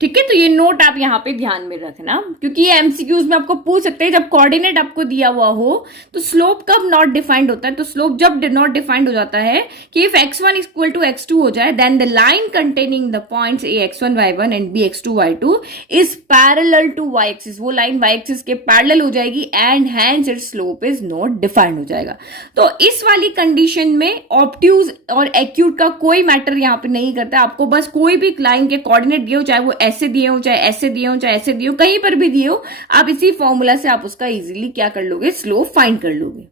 ठीक है, तो ये नोट आप यहाँ पे ध्यान में रखना, क्योंकि ये एमसीक्यूज में आपको पूछ सकते हैं, जब कोऑर्डिनेट आपको दिया हुआ हो तो स्लोप कब नॉट डिफाइंड होता है। तो स्लोप जब नॉट डिफाइंड हो जाता है कि if x1 equal to x2 हो जाए, then the line containing the points a x1 y1 and b x2 y2 is parallel to y axis, वो लाइन y एक्सिस के पैरेलल हो जाएगी, and hence its slope is not defined हो जाएगा। तो इस वाली कंडीशन में ऑब्ट्यूज और एक्यूट का कोई मैटर यहाँ पे नहीं करता, आपको बस कोई भी लाइन के कोऑर्डिनेट दिए हो, चाहे वो ऐसे दिए हो, चाहे ऐसे दिए हो, चाहे ऐसे दिए हो, कहीं पर भी दिए हो, आप इसी फॉर्मूला से आप उसका इजीली क्या कर लोगे, स्लोप फाइंड कर लोगे।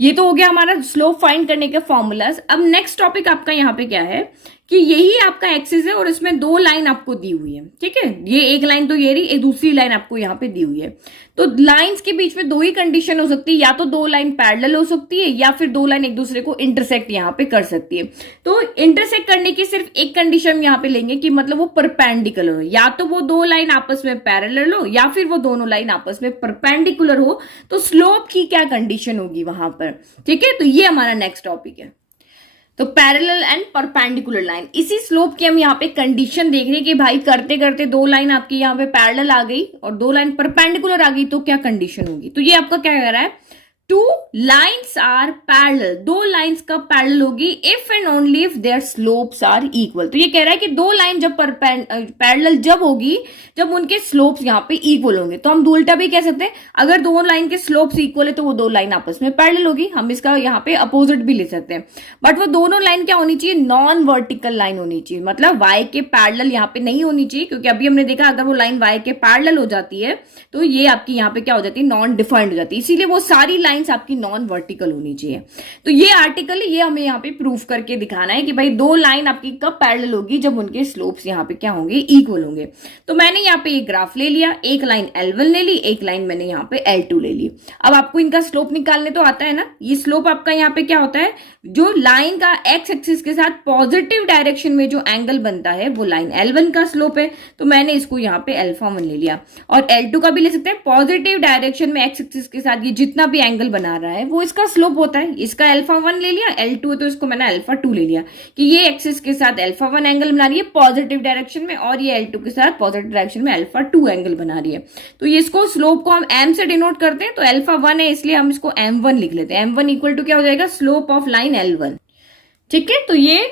ये तो हो गया हमारा स्लोप फाइंड करने के फॉर्मूलाज। अब नेक्स्ट टॉपिक आपका यहाँ पे क्या है कि यही आपका एक्सिस है और इसमें दो लाइन आपको दी हुई है, ठीक है। ये एक लाइन तो ये रही, एक दूसरी लाइन आपको यहाँ पे दी हुई है। तो लाइंस के बीच में दो ही कंडीशन हो सकती है, या तो दो लाइन पैरेलल हो सकती है या फिर दो लाइन एक दूसरे को इंटरसेक्ट यहाँ पे कर सकती है। तो इंटरसेक्ट करने की सिर्फ एक कंडीशन यहाँ पे लेंगे कि मतलब वो परपेंडिकुलर हो, या तो वो दो लाइन आपस में पैरेलल हो या फिर वो दोनों लाइन आपस में परपेंडिकुलर हो। तो स्लोप की क्या कंडीशन होगी वहां पर, ठीक है। तो ये हमारा नेक्स्ट टॉपिक है। तो पैरेलल एंड परपेंडिकुलर लाइन, इसी स्लोप की हम यहाँ पे कंडीशन देख रहे हैं कि भाई करते करते दो लाइन आपकी यहाँ पे पैरेलल आ गई और दो लाइन परपेंडिकुलर आ गई, तो क्या कंडीशन होगी। तो ये आपका क्या कह रहा है, टू लाइन्स आर पैरेलल, दो लाइन्स कब पैरेलल होगी, if and only if their slopes are equal. तो ये कह रहा है कि दो लाइन जब पैरेलल जब होगी जब उनके स्लोप्स यहाँ पे इक्वल होंगे। तो हम उल्टा भी कह सकते हैं, अगर दो लाइन के स्लोप्स इक्वल है तो वो दो लाइन आपस में पैरेलल होगी। हम इसका यहाँ पे अपोजिट भी ले सकते हैं, बट वो दोनों लाइन क्या होनी चाहिए, नॉन वर्टिकल लाइन होनी चाहिए, मतलब वाई के पैरेलल यहाँ पे नहीं होनी चाहिए, क्योंकि अभी हमने देखा अगर वो लाइन वाई के पैरेलल हो जाती है तो ये आपकी यहाँ पे क्या हो जाती है, नॉन डिफाइंड हो जाती है। इसीलिए वो सारी लाइंस आपकी नॉन वर्टिकल होनी चाहिए। तो ये आर्टिकल ये हमें यहाँ पे प्रूफ करके दिखाना है कि भाई दो लाइन आपकी कब पैरेलल होगी, जब उनके स्लोप्स यहाँ पे क्या होंगे, इक्वल होंगे। तो मैंने यहाँ पे एक ग्राफ ले लिया, एक लाइन L1 ले ली, एक लाइन मैंने यहाँ पे L2 ले ली। अब आपको इनका स्लोप निकालने तो आता है ना। ये स्लोप आपका यहाँ पे क्या होता है, जो लाइन का एक्स एक्सिस के साथ पॉजिटिव डायरेक्शन में जो एंगल बनता है वो लाइन L1 का स्लोप है। तो मैंने इसको यहाँ पे अल्फा 1 ले लिया, और L2 का भी ले सकते हैं। पॉजिटिव डायरेक्शन में एक्स एक्सिस के साथ ये जितना भी एंगल बना रहा है वो इसका स्लोप होता है। इसका अल्फा 1 ले लिया, L2 है तो इसको मैंने अल्फा 2 ले लिया कि ये एक्सिस के साथ अल्फा 1 एंगल बना रही है पॉजिटिव डायरेक्शन में, और ये L2 के साथ पॉजिटिव डायरेक्शन में अल्फा 2 एंगल बना रही है। तो ये इसको स्लोप को हम m से डिनोट करते हैं, तो अल्फा 1 है इसलिए हम इसको m1 लिख लेते हैं। m1 इक्वल टू क्या हो जाएगा, स्लोप ऑफ लाइन L1, ठीक है। तो ये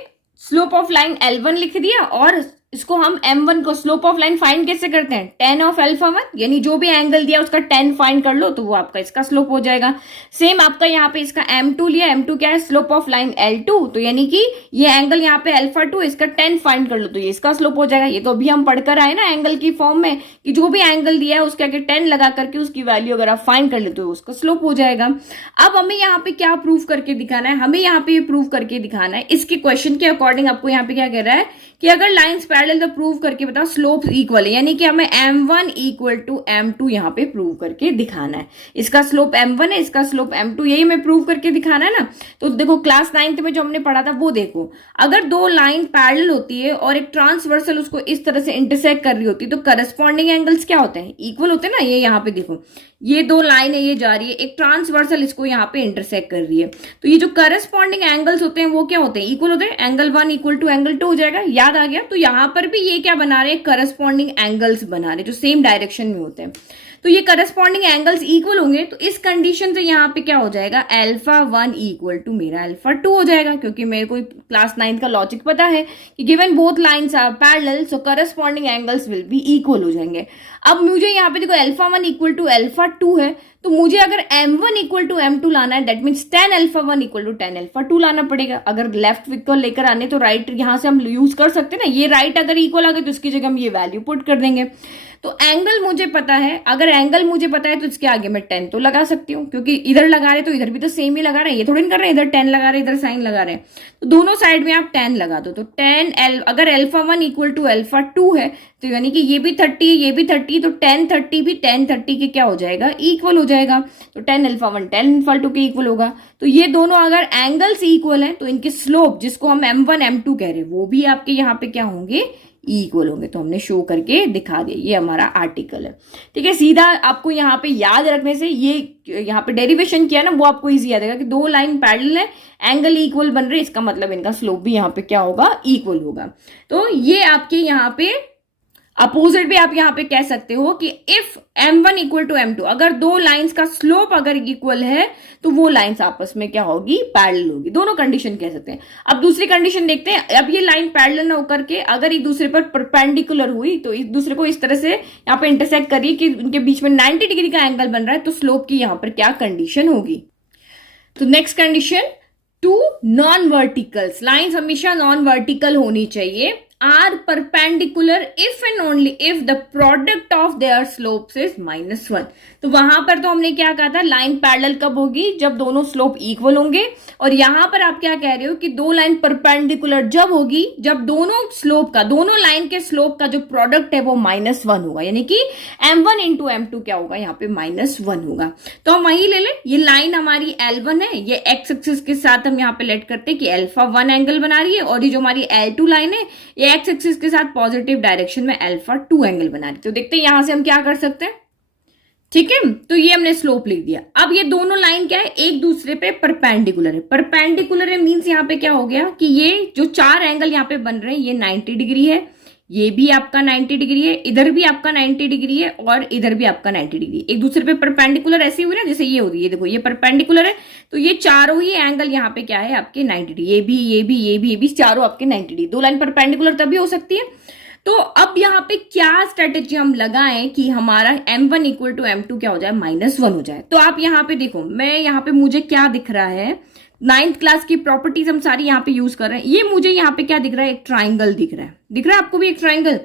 स्लोप ऑफ लाइन L1 लिख दिया, और इसको हम m1 को स्लोप ऑफ लाइन फाइंड कैसे करते हैं, tan ऑफ अल्फा 1, यानी जो भी एंगल दिया उसका tan फाइंड कर लो तो वो आपका इसका स्लोप हो जाएगा। सेम आपका यहाँ पे इसका m2 लिया, m2 क्या है, स्लोप ऑफ लाइन L2, तो यानी कि ये एंगल यहाँ पे अल्फा 2, इसका tan फाइंड कर लो तो ये इसका स्लोप हो जाएगा। ये तो अभी हम पढ़कर आए ना एंगल की फॉर्म में कि जो भी एंगल दिया है उसके आगे tan लगा करके उसकी वैल्यू अगर आप फाइंड कर लेते हो तो उसका स्लोप हो जाएगा। अब हमें यहाँ पे क्या प्रूव करके दिखाना है, हमें यहाँ पे प्रूव करके दिखाना है, इसके क्वेश्चन के अकॉर्डिंग आपको यहाँ पे क्या कह रहा है कि अगर लाइंस पैरेलल तो प्रूव करके बताओ स्लोप इक्वल है, यानी कि हमें m1 इक्वल टू m2 यहाँ पे प्रूव करके दिखाना है। इसका स्लोप m1 है, इसका स्लोप m2, यही हमें प्रूव करके दिखाना है ना। तो देखो क्लास 9th में जो हमने पढ़ा था वो देखो, अगर दो लाइन पैरेलल होती है और एक ट्रांसवर्सल उसको इस तरह से इंटरसेक्ट कर रही होती है तो करस्पॉन्डिंग एंगल्स क्या होते हैं, इक्वल होते हैं ना। ये यहाँ पे देखो, ये दो लाइन है, ये जा रही है, एक ट्रांसवर्सल इसको यहाँ पे इंटरसेक्ट कर रही है, तो ये जो करस्पॉन्डिंग एंगल्स होते हैं वो क्या होते हैं, इक्वल होते हैं। एंगल 1 इक्वल टू एंगल 2 हो जाएगा, याद आ गया। तो यहाँ पर भी ये क्या बना रहे हैं, करस्पॉन्डिंग एंगल्स बना रहे हैं जो सेम डायरेक्शन में होते हैं। तो ये करस्पॉन्डिंग एंगल्स इक्वल होंगे, तो इस कंडीशन से यहाँ पे क्या हो जाएगा, अल्फा 1 इक्वल टू मेरा अल्फा 2 हो जाएगा, क्योंकि मेरे को क्लास 9 का लॉजिक पता है कि given both lines are parallel so corresponding angles will be equal हो जाएंगे। अब मुझे यहाँ पे देखो अल्फा 1 इक्वल टू अल्फा 2 है, तो मुझे अगर m1 इक्वल टू m2 लाना है, that means tan alpha 1 equal to tan alpha 2 लाना पड़ेगा। अगर लेफ्ट इक्वल लेकर आने तो राइट यहाँ से हम यूज कर सकते हैं ना, ये राइट अगर इक्वल आ गए तो इसकी जगह हम ये वैल्यू पुट कर देंगे। तो एंगल मुझे पता है, अगर एंगल मुझे पता है तो इसके आगे मैं 10 तो लगा सकती हूँ, क्योंकि इधर लगा रहे तो इधर भी तो सेम ही लगा रहे हैं, ये थोड़ी नहीं कर रहे हैं इधर 10 लगा रहे हैं इधर साइन लगा रहे हैं। तो दोनों साइड में आप 10 लगा दो, तो अगर अल्फा 1 इक्वल टू अल्फा 2 है तो यानी कि ये भी 30 ये भी 30, तो tan 30 भी tan 30 के क्या हो जाएगा, इक्वल हो जाएगा। तो tan अल्फा 1 tan अल्फा 2 के इक्वल होगा। तो ये दोनों अगर एंगल्स इक्वल हैं तो इनके स्लोप जिसको हम m1 m2 कह रहे हैं वो भी आपके यहाँ पे क्या होंगे, इक्वल होंगे। तो हमने शो करके दिखा दिया, ये हमारा आर्टिकल है, ठीक है। सीधा आपको यहाँ पे याद रखने से, ये यहाँ पे डेरिवेशन किया ना वो आपको इजी याद रहेगा कि दो लाइन पैरेलल है, एंगल इक्वल बन रहे, इसका मतलब इनका स्लोप भी यहाँ पे क्या होगा, इक्वल होगा। तो ये आपके यहाँ पे अपोजिट भी आप यहाँ पे कह सकते हो कि if m1 equal to m2, अगर दो लाइंस का स्लोप अगर इक्वल है तो वो लाइंस आपस में क्या होगी, पैरेलल होगी। दोनों कंडीशन कह सकते हैं। अब दूसरी कंडीशन देखते हैं। अब ये लाइन पैरेलल ना होकर के अगर एक दूसरे पर परपेंडिकुलर हुई तो एक दूसरे को इस तरह से यहाँ पे इंटरसेक्ट करिए कि उनके बीच में 90 डिग्री का एंगल बन रहा है, तो स्लोप की यहाँ पर क्या कंडीशन होगी। तो next condition, two non verticals, lines हमेशा नॉन वर्टिकल होनी चाहिए are perpendicular if and only if the product of their slopes is -1। तो वहां पर तो हमने क्या कहा था, लाइन पैरेलल कब होगी, जब दोनों स्लोप इक्वल होंगे। और यहां पर आप क्या कह रहे हो कि दो लाइन परपेंडिकुलर जब होगी जब दोनों स्लोप का, दोनों लाइन के स्लोप का जो प्रोडक्ट है वो -1 होगा, यानी कि m1 इंटू m2 क्या होगा, यहाँ पे -1 होगा। तो हम वही ले लें, ये लाइन हमारी L1 है, ये x एक्सिस के साथ हम यहाँ पे लेट करते हैं कि α1 एंगल बना रही है, और ये जो हमारी L2 लाइन है ये x एक्सिस के साथ पॉजिटिव डायरेक्शन में α2 एंगल बना रही है। तो देखते हैं यहां से हम क्या कर सकते हैं। ठीक है, तो ये हमने स्लोप लिख दिया। अब ये दोनों लाइन क्या है, एक दूसरे पे परपेंडिकुलर है। परपेंडिकुलर है मींस यहाँ पे क्या हो गया कि ये जो चार एंगल यहाँ पे बन रहे हैं ये 90 डिग्री है, ये भी आपका 90 डिग्री है, इधर भी आपका 90 डिग्री है, और इधर भी आपका 90 डिग्री। एक दूसरे पे परपेंडिकुलर ऐसी हुई ना, जैसे ये हो रही है, देखो ये परपेंडिकुलर है, तो ये चारों ही एंगल यहाँ पे क्या है आपके 90 डिग्री, ये भी ये भी ये भी ये भी चारों आपके 90 डिग्री। दो लाइन परपेंडिकुलर तभी हो सकती है। तो अब यहाँ पे क्या स्ट्रेटेजी हम लगाएं कि हमारा m1 इक्वल टू m2 क्या हो जाए, -1 हो जाए। तो आप यहाँ पे देखो, मैं यहाँ पे मुझे क्या दिख रहा है, 9th क्लास की प्रॉपर्टीज हम सारी यहाँ पे यूज कर रहे हैं। ये मुझे यहाँ पे क्या दिख रहा है, एक ट्राइंगल दिख रहा है, दिख रहा है आपको भी एक ट्राइंगल।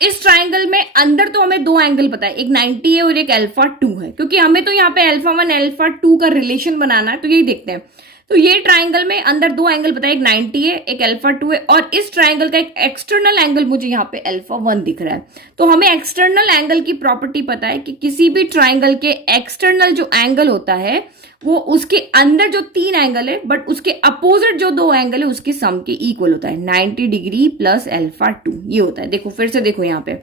इस ट्राइंगल में अंदर तो हमें दो एंगल पता है, एक 90 है और एक α2 है, क्योंकि हमें तो यहाँ पे α1 α2 का रिलेशन बनाना है। तो यही देखते हैं, तो ये ट्राइंगल में अंदर दो एंगल पता है, एक 90 है एक α2 है, और इस ट्राइंगल का एक एक्सटर्नल एंगल मुझे यहाँ पे α1 दिख रहा है। तो हमें एक्सटर्नल एंगल की प्रॉपर्टी पता है कि किसी भी ट्राइंगल के एक्सटर्नल जो एंगल होता है वो उसके अंदर जो तीन एंगल है बट उसके अपोजिट जो दो एंगल है उसके सम के इक्वल होता है। 90 डिग्री प्लस α2 ये होता है। देखो फिर से देखो, यहाँ पे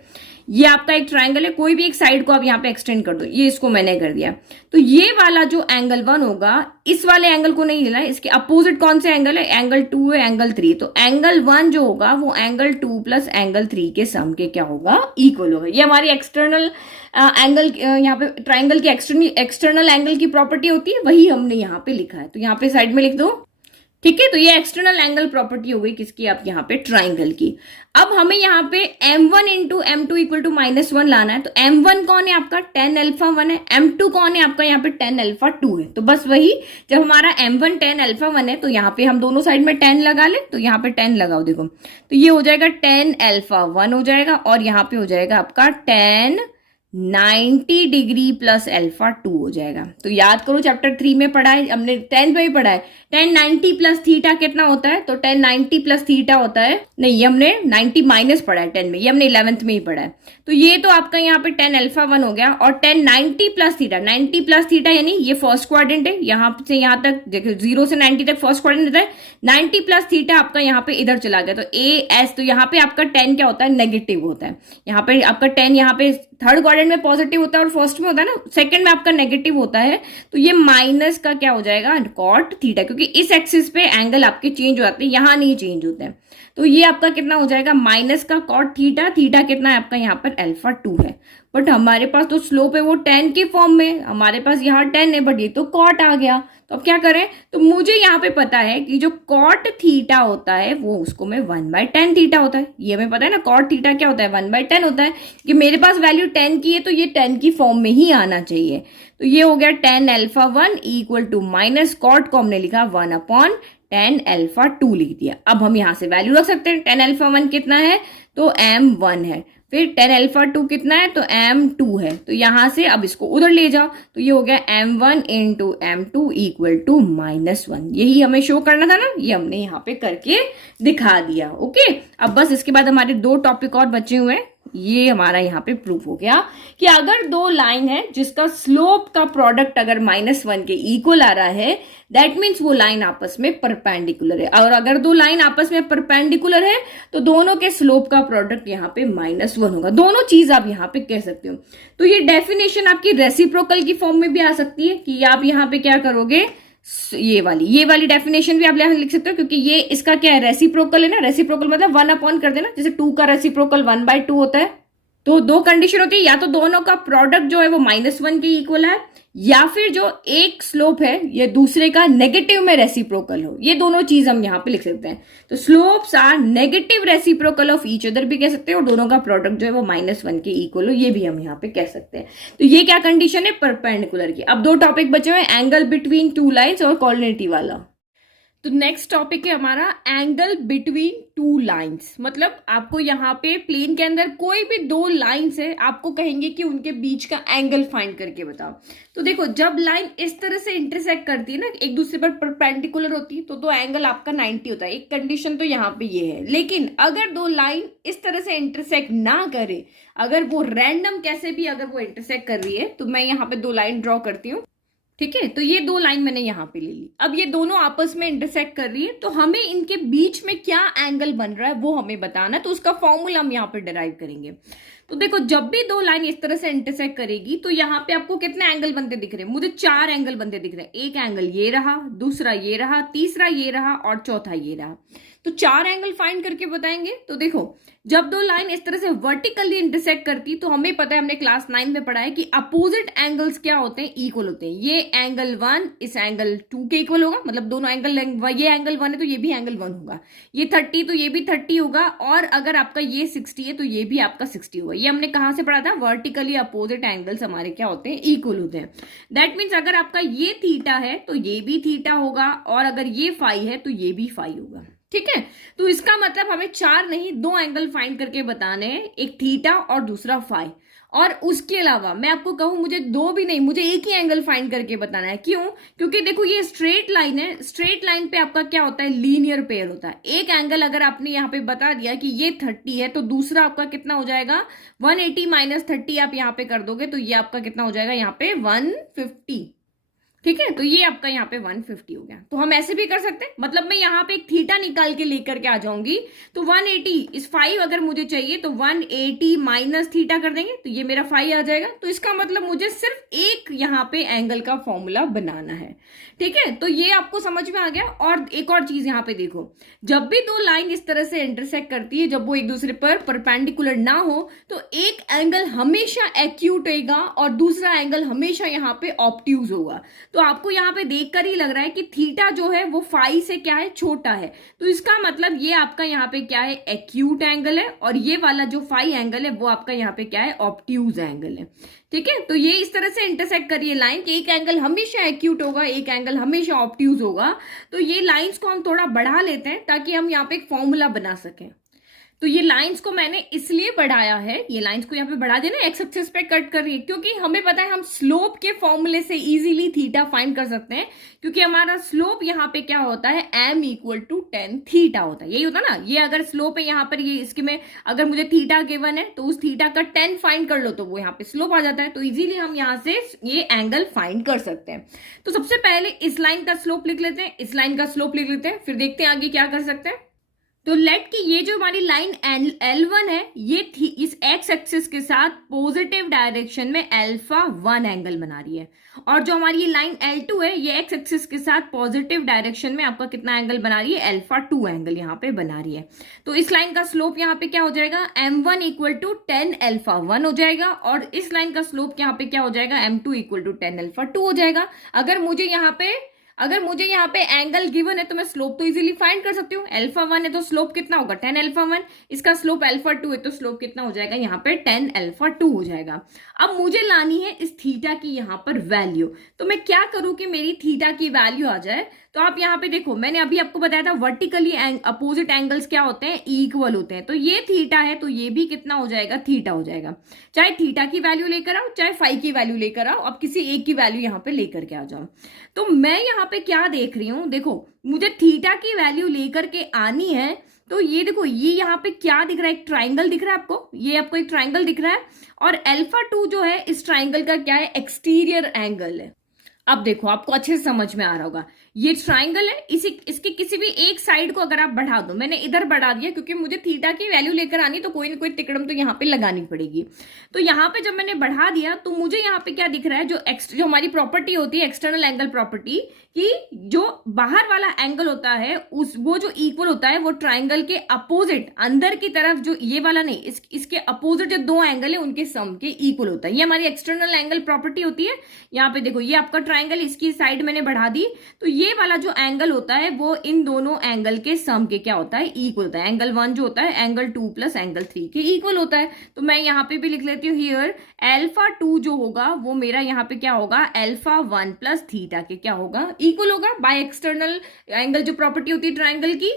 ये आपका एक ट्राइंगल है, कोई भी एक साइड को आप यहाँ पे एक्सटेंड कर दो, ये इसको मैंने कर दिया। तो ये वाला जो एंगल 1 होगा इस वाले एंगल को नहीं लेना है, इसके अपोजिट कौन से एंगल है, एंगल 2 है एंगल 3। तो एंगल 1 जो होगा वो एंगल 2 प्लस एंगल 3 के सम के क्या होगा, इक्वल होगा। ये हमारी एक्सटर्नल एंगल, यहाँ पे ट्राइंगल की एक्सटर्नल एंगल की प्रॉपर्टी होती है, वही हमने यहाँ पे लिखा है। तो यहाँ पे साइड में लिख दो, ठीक है। तो ये एक्सटर्नल एंगल प्रॉपर्टी हो गई किसकी, आप यहाँ पे ट्राइंगल की। अब हमें यहाँ पे m1 into m2 equal to -1 लाना है। तो m1 कौन है आपका, tan α1 है, m2 कौन है आपका यहाँ पे tan α2 है। तो बस वही, जब हमारा m1 tan α1 है तो यहाँ पे हम दोनों साइड में tan लगा ले, तो यहाँ पे tan लगाओ, देखो तो ये हो जाएगा tan α1 हो जाएगा, और यहाँ पे हो जाएगा आपका tan 90 डिग्री प्लस α2 हो जाएगा। तो याद करो चैप्टर 3 में पढ़ा है हमने, 10th में भी पढ़ा है, tan 90 प्लस थीटा कितना होता है। तो tan 90 प्लस थीटा होता है, नहीं ये हमने 90 माइनस पढ़ा है 10 में, ये हमने 11th में ही पढ़ा है। तो ये तो आपका यहाँ पे tan α1 हो गया, और tan 90 plus theta, 90 plus theta यानी ये फर्स्ट क्वाड्रेंट है, यहाँ से यहाँ तक देखो 0 से 90 तक फर्स्ट क्वाड्रेंट होता है। 90 प्लस थीटा आपका यहाँ पे इधर चला गया, तो AS, तो यहाँ पे आपका tan क्या होता है, नेगेटिव होता है। यहाँ पे आपका tan यहाँ पे थर्ड क्वाड्रेंट में पॉजिटिव होता है और फर्स्ट में होता है ना, सेकंड में आपका नेगेटिव होता है। तो ये माइनस का क्या हो जाएगा, कॉट थीटा, क्योंकि इस एक्सिस पे एंगल आपके चेंज हो जाते हैं, यहाँ नहीं चेंज होते हैं। तो ये आपका कितना हो जाएगा, माइनस का कॉट थीटा, थीटा कितना है आपका यहाँ पर α2 है। बट हमारे पास तो स्लोप है वो tan के फॉर्म में, हमारे पास यहाँ tan है बट ये तो कॉट आ गया। तो अब क्या करें, तो मुझे यहाँ पे पता है कि जो कॉट थीटा होता है वो उसको में 1/tan थीटा होता है। ये हमें पता है ना, कॉट थीटा क्या होता है, 1/tan होता है, कि मेरे पास वैल्यू tan की है तो ये tan की फॉर्म में ही आना चाहिए। तो ये हो गया tan α1 equal to minus cot को हमने लिखा 1/tan α2 लिख दिया। अब हम यहाँ से वैल्यू रख सकते हैं, tan α1 कितना है तो m1 है, फिर tan α2 कितना है तो m2 है। तो यहां से अब इसको उधर ले जाओ, तो ये हो गया m1 into m2 equal to -1। यही हमें शो करना था ना, ये हमने यहाँ पे करके दिखा दिया। ओके, अब बस इसके बाद हमारे दो टॉपिक और बचे हुए हैं। ये हमारा यहाँ पे प्रूफ हो गया कि अगर दो लाइन है जिसका स्लोप का प्रोडक्ट अगर -1 के इक्वल आ रहा है, दैट मीन्स वो लाइन आपस में परपेंडिकुलर है। और अगर दो लाइन आपस में परपेंडिकुलर है तो दोनों के स्लोप का प्रोडक्ट यहाँ पे -1 होगा। दोनों चीज आप यहाँ पे कह सकते हो। तो ये डेफिनेशन आपकी रेसिप्रोकल की फॉर्म में भी आ सकती है कि आप यहाँ पे क्या करोगे, ये वाली डेफिनेशन भी आप लिख सकते हो, क्योंकि ये इसका क्या है, रेसिप्रोकल है ना। रेसिप्रोकल मतलब 1 कर देना, जैसे 2 का रेसिप्रोकल 1/2 होता है। तो दो कंडीशन होती है, या तो दोनों का प्रोडक्ट जो है वो -1 के इक्वल है, या फिर जो एक स्लोप है ये दूसरे का नेगेटिव में रेसिप्रोकल हो। ये दोनों चीज हम यहाँ पे लिख सकते हैं। तो slopes are negative reciprocal of each other भी कह सकते हैं, और दोनों का प्रोडक्ट जो है वो -1 के इक्वल हो, ये भी हम यहाँ पे कह सकते हैं। तो ये क्या कंडीशन है, परपेंडिकुलर की। अब दो टॉपिक बचे हुए, एंगल बिटवीन टू लाइन्स और कोऑर्डिनेटिव वाला। तो नेक्स्ट टॉपिक है हमारा एंगल बिटवीन टू लाइंस। मतलब आपको यहाँ पे प्लेन के अंदर कोई भी दो लाइंस है, आपको कहेंगे कि उनके बीच का एंगल फाइंड करके बताओ। तो देखो, जब लाइन इस तरह से इंटरसेक्ट करती है ना, एक दूसरे पर परपेंडिकुलर होती है, तो एंगल आपका 90 होता है। एक कंडीशन तो यहाँ पे ये है। लेकिन अगर दो लाइन इस तरह से इंटरसेक्ट ना करे, अगर वो रैंडम कैसे भी अगर वो इंटरसेक्ट कर रही है, तो मैं यहाँ पे दो लाइन ड्रॉ करती हूँ। ठीक है, तो ये दो लाइन मैंने यहां पे ले ली। अब ये दोनों आपस में इंटरसेक्ट कर रही है, तो हमें इनके बीच में क्या एंगल बन रहा है वो हमें बताना है। तो उसका फॉर्मूला हम यहाँ पे डिराइव करेंगे। तो देखो, जब भी दो लाइन इस तरह से इंटरसेक्ट करेगी, तो यहाँ पे आपको कितने एंगल बनते दिख रहे हैं? मुझे 4 एंगल बनते दिख रहे हैं। एक एंगल ये रहा, दूसरा ये रहा, तीसरा ये रहा और चौथा ये रहा। तो 4 एंगल फाइंड करके बताएंगे। तो देखो, जब दो लाइन इस तरह से वर्टिकली इंटरसेक्ट करती, तो हमें पता है, हमने क्लास 9 में पढ़ा है कि अपोजिट एंगल्स क्या होते हैं? इक्वल होते हैं। ये एंगल 1 इस एंगल 2 के इक्वल होगा। मतलब दोनों एंगल, ये एंगल 1 है तो ये भी एंगल 1 होगा। ये 30 तो ये भी 30 होगा। और अगर आपका ये 60 है तो ये भी आपका 60 होगा। ये हमने कहां से पढ़ा था? वर्टिकली अपोजिट एंगल्स हमारे क्या होते हैं? इक्वल होते हैं। दैट मीन्स अगर आपका ये थीटा है तो ये भी थीटा होगा, और अगर ये फाई है तो ये भी फाई होगा। ठीक है, तो इसका मतलब हमें 4 नहीं, 2 एंगल फाइंड करके बताने हैं, एक थीटा और दूसरा फाई। और उसके अलावा मैं आपको कहूं, मुझे 2 भी नहीं, मुझे एक ही एंगल फाइंड करके बताना है। क्यों? क्योंकि देखो, ये स्ट्रेट लाइन है। स्ट्रेट लाइन पे आपका क्या होता है? लीनियर पेयर होता है। एक एंगल अगर आपने यहाँ पे बता दिया कि ये 30 है, तो दूसरा आपका कितना हो जाएगा? 180 माइनस 30 आप यहाँ पे कर दोगे तो ये आपका कितना हो जाएगा? यहाँ पे 150। ठीक है, तो ये आपका यहाँ पे 150 हो गया। तो हम ऐसे भी कर सकते हैं। मतलब मैं यहाँ पे एक थीटा निकाल के लेकर के आ जाऊंगी, तो 180 इस 5 अगर मुझे चाहिए तो 180 माइनस थीटा कर देंगे, तो ये मेरा 5 आ जाएगा। तो इसका मतलब मुझे सिर्फ एक यहाँ पे एंगल का फॉर्मूला बनाना है। ठीक है, तो ये आपको समझ में आ गया। और एक और चीज यहाँ पे देखो, जब भी दो लाइन इस तरह से इंटरसेक्ट करती है, जब वो एक दूसरे पर परपेंडिकुलर ना हो, तो एक एंगल हमेशा एक्यूट होगा और दूसरा एंगल हमेशा यहाँ पे ऑब्ट्यूज होगा। तो आपको यहाँ पे देखकर ही लग रहा है कि थीटा जो है वो फाई से क्या है? छोटा है। तो इसका मतलब ये आपका यहाँ पे क्या है? एक्यूट एंगल है। और ये वाला जो फाई एंगल है वो आपका यहाँ पे क्या है? ऑब्ट्यूज एंगल है। ठीक है, तो ये इस तरह से इंटरसेक्ट करिए लाइन कि एक एंगल हमेशा एक्यूट होगा, एक एंगल हमेशा ऑब्ट्यूज होगा। तो ये लाइंस को हम थोड़ा बढ़ा लेते हैं ताकि हम यहाँ पे एक फॉर्मूला बना सकें। तो ये लाइंस को मैंने इसलिए बढ़ाया है, ये लाइंस को यहाँ पे बढ़ा देना, एक्स एक्सिस पे कट कर रही है, क्योंकि हमें पता है हम स्लोप के फॉर्मूले से इजीली थीटा फाइंड कर सकते हैं। क्योंकि हमारा स्लोप यहाँ पे क्या होता है? m इक्वल टू 10 थीटा होता है। यही होता है ना, ये अगर स्लोप है यहाँ पर, ये इसके में अगर मुझे थीटा गिवन है तो उस थीटा का 10 फाइंड कर लो तो वो यहाँ पे स्लोप आ जाता है। तो इजीली हम यहाँ से ये एंगल फाइंड कर सकते हैं। तो सबसे पहले इस लाइन का स्लोप लिख लेते हैं, इस लाइन का स्लोप लिख लेते हैं, फिर देखते हैं आगे क्या कर सकते हैं। तो लेट की ये जो हमारी लाइन L1 है, ये थी इस एक्स एक्सिस के साथ पॉजिटिव डायरेक्शन में अल्फा 1 एंगल बना रही है। और जो हमारी ये लाइन L2 है, ये एक्स एक्सिस के साथ पॉजिटिव डायरेक्शन में आपका कितना एंगल बना रही है? अल्फा 2 एंगल यहाँ पे बना रही है। तो इस लाइन का स्लोप यहाँ पे क्या हो जाएगा? m1 इक्वल टू 10 अल्फा 1 हो जाएगा। और इस लाइन का स्लोप यहाँ पे क्या हो जाएगा? m2 इक्वल टू 10 अल्फा 2 हो जाएगा। अगर मुझे यहाँ पे एंगल गिवन है तो मैं स्लोप तो इजीली फाइंड कर सकती हूँ। अल्फा 1 है तो स्लोप कितना होगा? 10 अल्फा 1। इसका स्लोप अल्फा 2 है तो स्लोप कितना हो जाएगा? यहाँ पे 10 अल्फा 2 हो जाएगा। अब मुझे लानी है इस थीटा की यहाँ पर वैल्यू। तो मैं क्या करूं कि मेरी थीटा की वैल्यू आ जाए? तो आप यहाँ पे देखो, मैंने अभी आपको बताया था वर्टिकली अपोजिट एंगल्स क्या होते हैं? इक्वल होते हैं। तो ये थीटा है तो ये भी कितना हो जाएगा? थीटा हो जाएगा। चाहे थीटा की वैल्यू लेकर आओ, चाहे फाई की वैल्यू लेकर आओ, अब किसी एक की वैल्यू यहाँ पे लेकर के आ जाओ। तो मैं यहाँ पे क्या देख रही हूँ? देखो, मुझे थीटा की वैल्यू लेकर के आनी है। तो ये देखो, ये यहाँ पे क्या दिख रहा है? एक ट्राइंगल दिख रहा है आपको, ये आपको एक ट्राइंगल दिख रहा है। और अल्फा 2 जो है इस ट्राइंगल का क्या है? एक्सटीरियर एंगल है। अब देखो, आपको अच्छे से समझ में आ रहा होगा, ये ट्राइंगल है, इसके किसी भी एक साइड को अगर आप बढ़ा दो, मैंने इधर बढ़ा दिया क्योंकि मुझे थीटा की वैल्यू लेकर आनी, तो कोई ना कोई तिकड़म तो यहाँ पे लगानी पड़ेगी। तो यहाँ पे जब मैंने बढ़ा दिया तो मुझे यहाँ पे क्या दिख रहा है? जो हमारी प्रॉपर्टी होती है एक्सटर्नल एंगल प्रॉपर्टी, कि जो बाहर वाला एंगल होता है वो जो इक्वल होता है वो ट्राइंगल के अपोजिट अंदर की तरफ, जो ये वाला नहीं, इसके अपोजिट जो दो एंगल है उनके सम के इक्वल होता है। ये हमारी एक्सटर्नल एंगल प्रॉपर्टी होती है। यहाँ पे देखो, ये आपका ट्राइंगल, इसकी साइड मैंने बढ़ा दी, तो ये वाला जो एंगल होता है वो इन दोनों एंगल के सम के क्या होता है, इक्वल होता है। एंगल 1 जो होता है एंगल 2 प्लस एंगल 3 के इक्वल होता है। तो मैं यहाँ पे भी लिख लेती हूँ हियर अल्फा 2 जो होगा वो मेरा यहाँ पे क्या होगा, अल्फा 1 प्लस थीटा के क्या होगा, इक्वल होगा बाय एक्सटर्नल एंगल जो प्रॉपर्टी होती है ट्राइंगल की।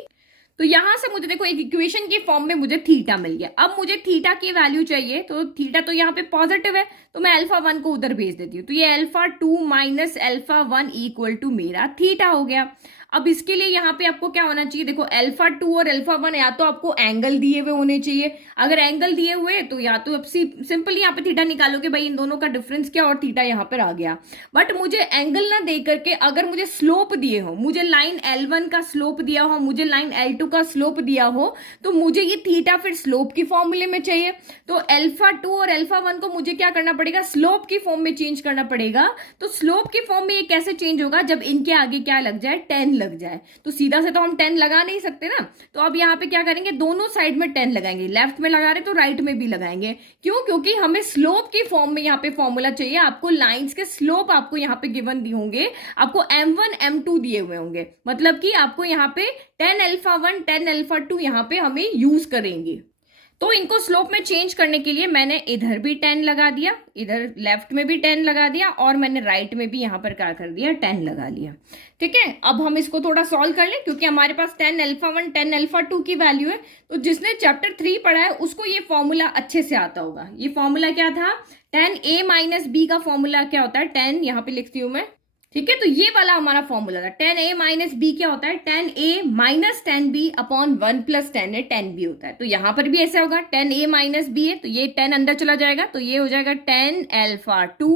तो यहां से मुझे देखो एक इक्वेशन के फॉर्म में मुझे थीटा मिल गया। अब मुझे थीटा की वैल्यू चाहिए, तो थीटा तो यहाँ पे पॉजिटिव है तो मैं अल्फा 1 को उधर भेज देती हूँ। तो ये alpha 2 minus alpha 1 equal to मेरा थीटा हो गया। अब इसके लिए यहाँ पे आपको क्या होना चाहिए, देखो अल्फा 2 और अल्फा 1 या तो आपको एंगल दिए हुए होने चाहिए। अगर एंगल दिए हुए तो या तो अब सिंपली यहाँ पे थीटा निकालोगे, भाई इन दोनों का डिफरेंस क्या, और थीटा यहाँ पर आ गया। बट मुझे एंगल ना दे करके अगर मुझे स्लोप दिए हो, मुझे लाइन L1 का स्लोप दिया हो, मुझे लाइन L2 का स्लोप दिया हो, तो मुझे ये थीटा फिर स्लोप की फॉर्मूले में चाहिए। तो अल्फा 2 और अल्फा 1 को मुझे क्या करना पड़ेगा, स्लोप की फॉर्म में चेंज करना पड़ेगा। तो स्लोप की फॉर्म में ये कैसे चेंज होगा, जब इनके आगे क्या लग जाए, 10 लग जाए। तो सीधा से तो हम 10 लगा नहीं सकते ना, तो अब यहाँ पे क्या करेंगे, दोनों साइड में 10 लगाएंगे। लेफ्ट में लगा रहे तो राइट में भी लगाएंगे। क्यों, क्योंकि हमें स्लोप की फॉर्म में यहाँ पे फॉर्मूला चाहिए। आपको लाइंस के स्लोप आपको यहाँ पे गिवन दिए होंगे, आपको m1 m2 दिए हुए होंगे, मतलब कि आपको यहाँ पे 10 अल्फा 1 10 अल्फा 2 यहाँ पे हमें यूज करेंगे। तो इनको स्लोप में चेंज करने के लिए मैंने इधर भी 10 लगा दिया, इधर लेफ्ट में भी 10 लगा दिया, और मैंने राइट में भी यहां पर क्या कर दिया, 10 लगा लिया। ठीक है, अब हम इसको थोड़ा सॉल्व कर लें, क्योंकि हमारे पास 10 अल्फा 1 10 अल्फा 2 की वैल्यू है। तो जिसने चैप्टर 3 पढ़ा है उसको ये फॉर्मूला अच्छे से आता होगा। ये फॉर्मूला क्या था, 10a माइनस बी का फॉर्मूला क्या होता है, 10 यहां पर लिखती हूं मैं। ठीक है, तो ये वाला हमारा फॉर्मूला था। 10a माइनस बी क्या होता है, 10a minus 10b upon 1 plus 10a 10b होता है। तो यहां पर भी ऐसा होगा, 10a माइनस b है तो ये 10 अंदर चला जाएगा, तो ये हो जाएगा 10 alpha 2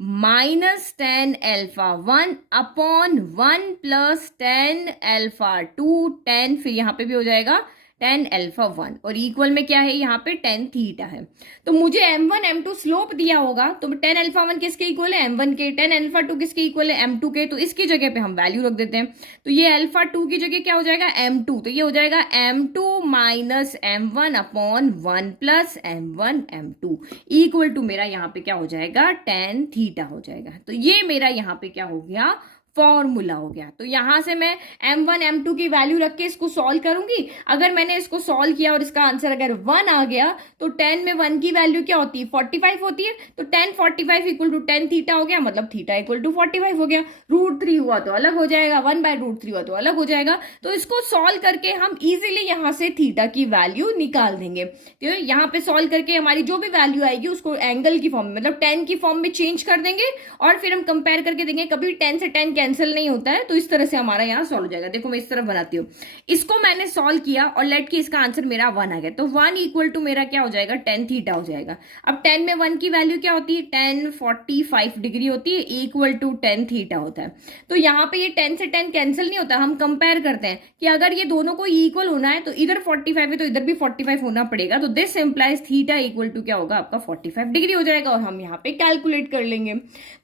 minus 10 alpha 1 upon 1 plus 10 alpha 2 10, फिर यहां पे भी हो जाएगा 10 अल्फा 1, और इक्वल में क्या है, यहाँ पे 10 थीटा है। तो मुझे m1 m2 स्लोप दिया होगा, तो 10 अल्फा 1 किसके इक्वल है, m1 के। 10 अल्फा 2 किसके इक्वल है, m2 के। तो इसकी जगह पे हम वैल्यू रख देते हैं। तो ये अल्फा 2 की जगह क्या हो जाएगा, m2, तो ये हो जाएगा m2 minus m1 upon 1 plus m1 m2 equal to मेरा यहाँ पे क्या हो जाएगा, 10 थीटा हो जाएगा। तो ये मेरा यहाँ पे क्या हो गया, फॉर्मूला हो गया। तो यहां से मैं m1 m2 की वैल्यू रख के इसको सॉल्व करूंगी। अगर मैंने इसको सॉल्व किया और इसका आंसर अगर 1 आ गया, तो 10 में 1 की वैल्यू क्या होती है, 45 होती है। तो 10 45 इक्वल टू 10 थीटा हो गया, मतलब थीटा इक्वल टू 45 हो गया। √3 हुआ तो अलग हो जाएगा, 1/√3 हुआ तो अलग हो जाएगा। तो इसको सॉल्व करके हम इजिली यहां से थीटा की वैल्यू निकाल देंगे। तो यहां पे सॉल्व करके हमारी जो भी वैल्यू आएगी उसको एंगल की फॉर्म में, मतलब 10 की फॉर्म में चेंज कर देंगे, और फिर हम कंपेयर करके देंगे। कभी 10 से 10 कैंसिल नहीं होता है, तो इस तरह से हमारा यहाँ सॉल्व हो जाएगा। देखो मैं इस तरफ बनाती हूँ, इसको मैंने सॉल्व किया और लेट की इसका आंसर मेरा 1 आ गया। तो 1 इक्वल टू मेरा क्या हो जाएगा, 10 थीटा हो जाएगा। अब 10 में 1 की वैल्यू क्या होती है, 10 45 डिग्री होती है, इक्वल टू 10 थीटा होता है। तो यहाँ पे ये 10 से 10 कैंसिल नहीं होता, हम कंपेयर करते हैं कि अगर ये दोनों को इक्वल होना है तो इधर 45 है तो इधर भी 45 होना पड़ेगा। तो this implies theta equal to क्या होगा, आपका 45 डिग्री हो जाएगा, और हम यहाँ पे कैलकुलेट कर लेंगे।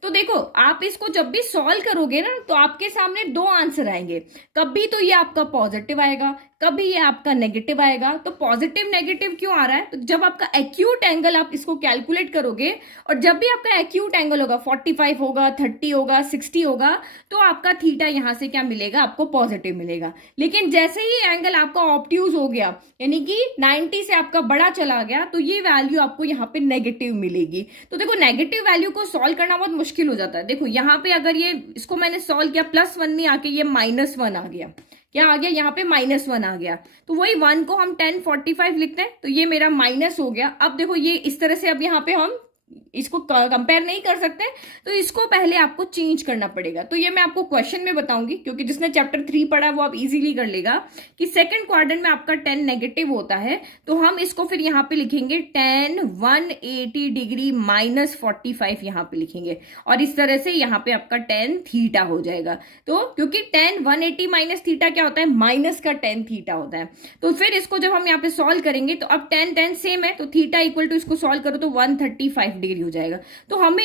तो देखो आप इसको जब भी सॉल्व करोगे ना, तो आपके सामने दो आंसर आएंगे। कभी तो ये आपका पॉजिटिव आएगा, कभी ये आपका नेगेटिव आएगा। तो पॉजिटिव नेगेटिव क्यों आ रहा है, तो जब आपका एक्यूट एंगल आप इसको कैलकुलेट करोगे, और जब भी आपका एक्यूट एंगल होगा 45 होगा, 30 होगा, 60 होगा, तो आपका थीटा यहां से क्या मिलेगा, आपको पॉजिटिव मिलेगा। लेकिन जैसे ही एंगल आपका ऑब्ट्यूज हो गया, यानी कि 90 से आपका बड़ा चला गया, तो ये वैल्यू आपको यहाँ पे नेगेटिव मिलेगी। तो देखो नेगेटिव वैल्यू को सॉल्व करना बहुत मुश्किल हो जाता है। देखो यहाँ पे अगर ये इसको मैंने सॉल्व किया, +1 में आके ये -1 आ गया, क्या आ गया, यहाँ पे -1 आ गया। तो वही 1 को हम 10 45 लिखते हैं, तो ये मेरा माइनस हो गया। अब देखो ये इस तरह से, अब यहाँ पे हम इसको कंपेयर नहीं कर सकते, तो इसको पहले आपको चेंज करना पड़ेगा। तो ये मैं आपको क्वेश्चन में बताऊंगी, क्योंकि जिसने चैप्टर 3 पढ़ा वो आप इजीली कर लेगा कि सेकंड क्वाड्रेंट में आपका 10 नेगेटिव होता है, तो हम इसको फिर यहाँ पे लिखेंगे 10 180 डिग्री -45 यहाँ पे लिखेंगे, और इस तरह से यहाँ पे आपका 10 थीटा हो जाएगा। तो क्योंकि 10 180 माइनस थीटा क्या होता है, माइनस का 10 थीटा होता है। तो फिर इसको जब हम यहाँ पे सॉल्व करेंगे, तो अब 10 10 सेम है, तो थीटा इक्वल टू इसको सॉल्व करो तो 135 डिग्री हो जाएगा। तो हमें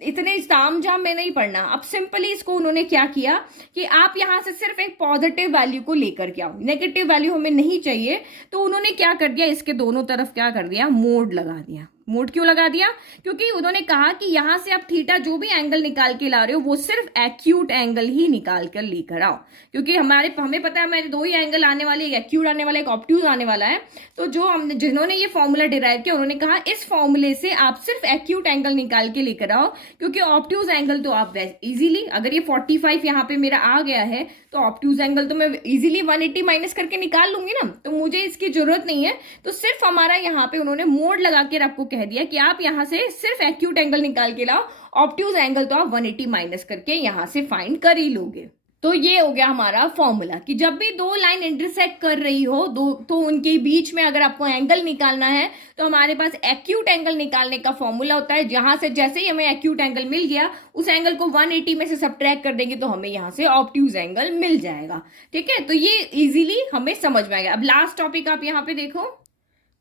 इतने तामझाम में नहीं पढ़ना। अब सिंपली इसको उन्होंने क्या किया कि आप यहां से सिर्फ एक पॉजिटिव वैल्यू को लेकर के आओ, नेगेटिव वैल्यू हमें नहीं चाहिए। तो उन्होंने क्या कर दिया, इसके दोनों तरफ क्या कर दिया, मोड लगा दिया। मोड क्यों लगा दिया? क्योंकि उन्होंने कहा कि यहां से आप थीटा जो भी एंगल निकाल के ला रहे हो वो सिर्फ एक्यूट एंगल ही निकाल कर लेकर आओ, क्योंकि हमें पता है हमारे दो ही एंगल आने वाले, एक एक्यूट आने वाला, एक ऑब्ट्यूज आने वाला है। तो जो हमने जिन्होंने ये फॉर्मूला डिराइव किया उन्होंने कहा इस फॉर्मूले से आप सिर्फ एक्यूट एंगल निकाल के लेकर आओ, क्योंकि ऑब्ट्यूज एंगल तो आप इजीली, अगर ये 45 यहाँ पे मेरा आ गया है तो ऑब्ट्यूज एंगल तो मैं इजीली 180 माइनस करके निकाल लूंगी ना, तो मुझे इसकी जरूरत नहीं है। तो सिर्फ हमारा यहाँ पे उन्होंने मोड लगा के आपको कह दिया कि आप यहाँ से सिर्फ एक्यूट एंगल निकाल के लाओ, ऑब्ट्यूज एंगल तो आप 180 माइनस करके यहां से फाइंड कर ही लोगे। तो ये हो गया हमारा फॉर्मूला कि जब भी दो लाइन इंटरसेक्ट कर रही हो दो, तो उनके बीच में अगर आपको एंगल निकालना है तो हमारे पास एक्यूट एंगल निकालने का फॉर्मूला होता है, जहां से जैसे ही हमें एक्यूट एंगल मिल गया उस एंगल को 180 में से सब्ट्रैक्ट कर देंगे तो हमें यहां से ऑब्ट्यूज एंगल मिल जाएगा। ठीक है, तो ये इजीली हमें समझ में आएगा। अब लास्ट टॉपिक आप यहाँ पे देखो,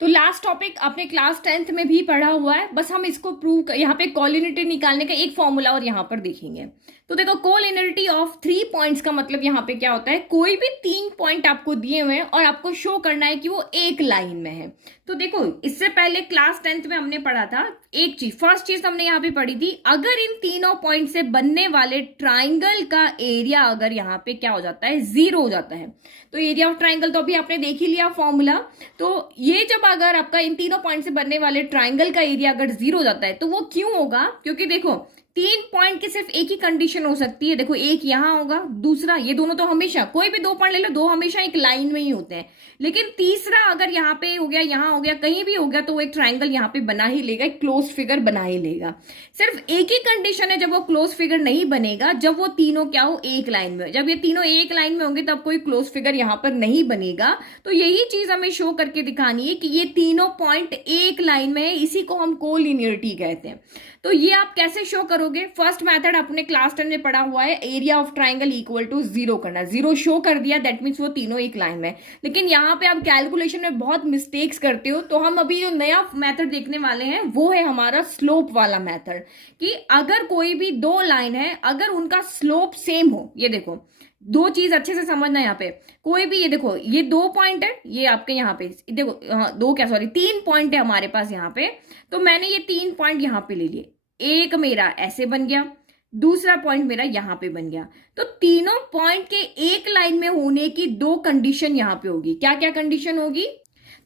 तो लास्ट टॉपिक आपने क्लास 10th में भी पढ़ा हुआ है, बस हम इसको प्रूव यहाँ पे कोलिनिटी निकालने का एक फॉर्मूला और यहाँ पर देखेंगे। तो देखो कोलिनिटी ऑफ 3 पॉइंट्स का मतलब यहाँ पे क्या होता है, कोई भी 3 पॉइंट आपको दिए हुए हैं और आपको शो करना है कि वो एक लाइन में है। तो देखो इससे पहले क्लास 10th में हमने पढ़ा था एक चीज, फर्स्ट चीज हमने यहाँ पे पढ़ी थी, अगर इन तीनों पॉइंट से बनने वाले ट्राइंगल का एरिया अगर यहाँ पे क्या हो जाता है, 0 हो जाता है, तो एरिया ऑफ ट्राइंगल तो अभी आपने देख ही लिया फॉर्मूला। तो ये जब अगर आपका इन तीनों पॉइंट से बनने वाले ट्राइंगल का एरिया अगर 0 हो जाता है तो वो क्यों होगा, क्योंकि देखो 3 पॉइंट की सिर्फ एक ही कंडीशन हो सकती है। देखो एक यहां होगा, दूसरा, ये दोनों तो हमेशा, कोई भी 2 पॉइंट ले लो, दो हमेशा एक लाइन में ही होते हैं, लेकिन तीसरा अगर यहाँ पे हो गया, यहां हो गया, कहीं भी हो गया, तो वो एक ट्राइंगल यहाँ पे बना ही लेगा, एक क्लोज फिगर बना ही लेगा। सिर्फ एक ही कंडीशन है जब वो क्लोज फिगर नहीं बनेगा, जब वो तीनों क्या हो, एक लाइन में। जब ये तीनों एक लाइन में होंगे तब कोई क्लोज फिगर यहाँ पर नहीं बनेगा। तो यही चीज हमें शो करके दिखानी है कि ये तीनों पॉइंट एक लाइन में है, इसी को हम कोलिनियरिटी कहते हैं। तो ये आप कैसे शो करोगे, फर्स्ट मेथड अपने क्लास 10 में पढ़ा हुआ है, area of triangle equal to 0 करना, 0 शो कर दिया, दैट मीन्स वो तीनों एक लाइन में। लेकिन यहाँ पे आप कैलकुलेशन में बहुत मिस्टेक्स करते हो, तो हम अभी जो नया मेथड देखने वाले हैं वो है हमारा स्लोप वाला मेथड, कि अगर कोई भी दो लाइन है, अगर उनका स्लोप सेम हो, ये देखो दो चीज अच्छे से समझना, यहाँ पे कोई भी, ये देखो ये 2 पॉइंट है, ये आपके यहाँ पे देखो, हाँ 2 क्या, सॉरी 3 पॉइंट है हमारे पास यहाँ पे। तो मैंने ये 3 पॉइंट यहाँ पे ले लिए, एक मेरा ऐसे बन गया, दूसरा पॉइंट मेरा यहां पे बन गया। तो तीनों पॉइंट के एक लाइन में होने की 2 कंडीशन यहां पे होगी। क्या क्या कंडीशन होगी,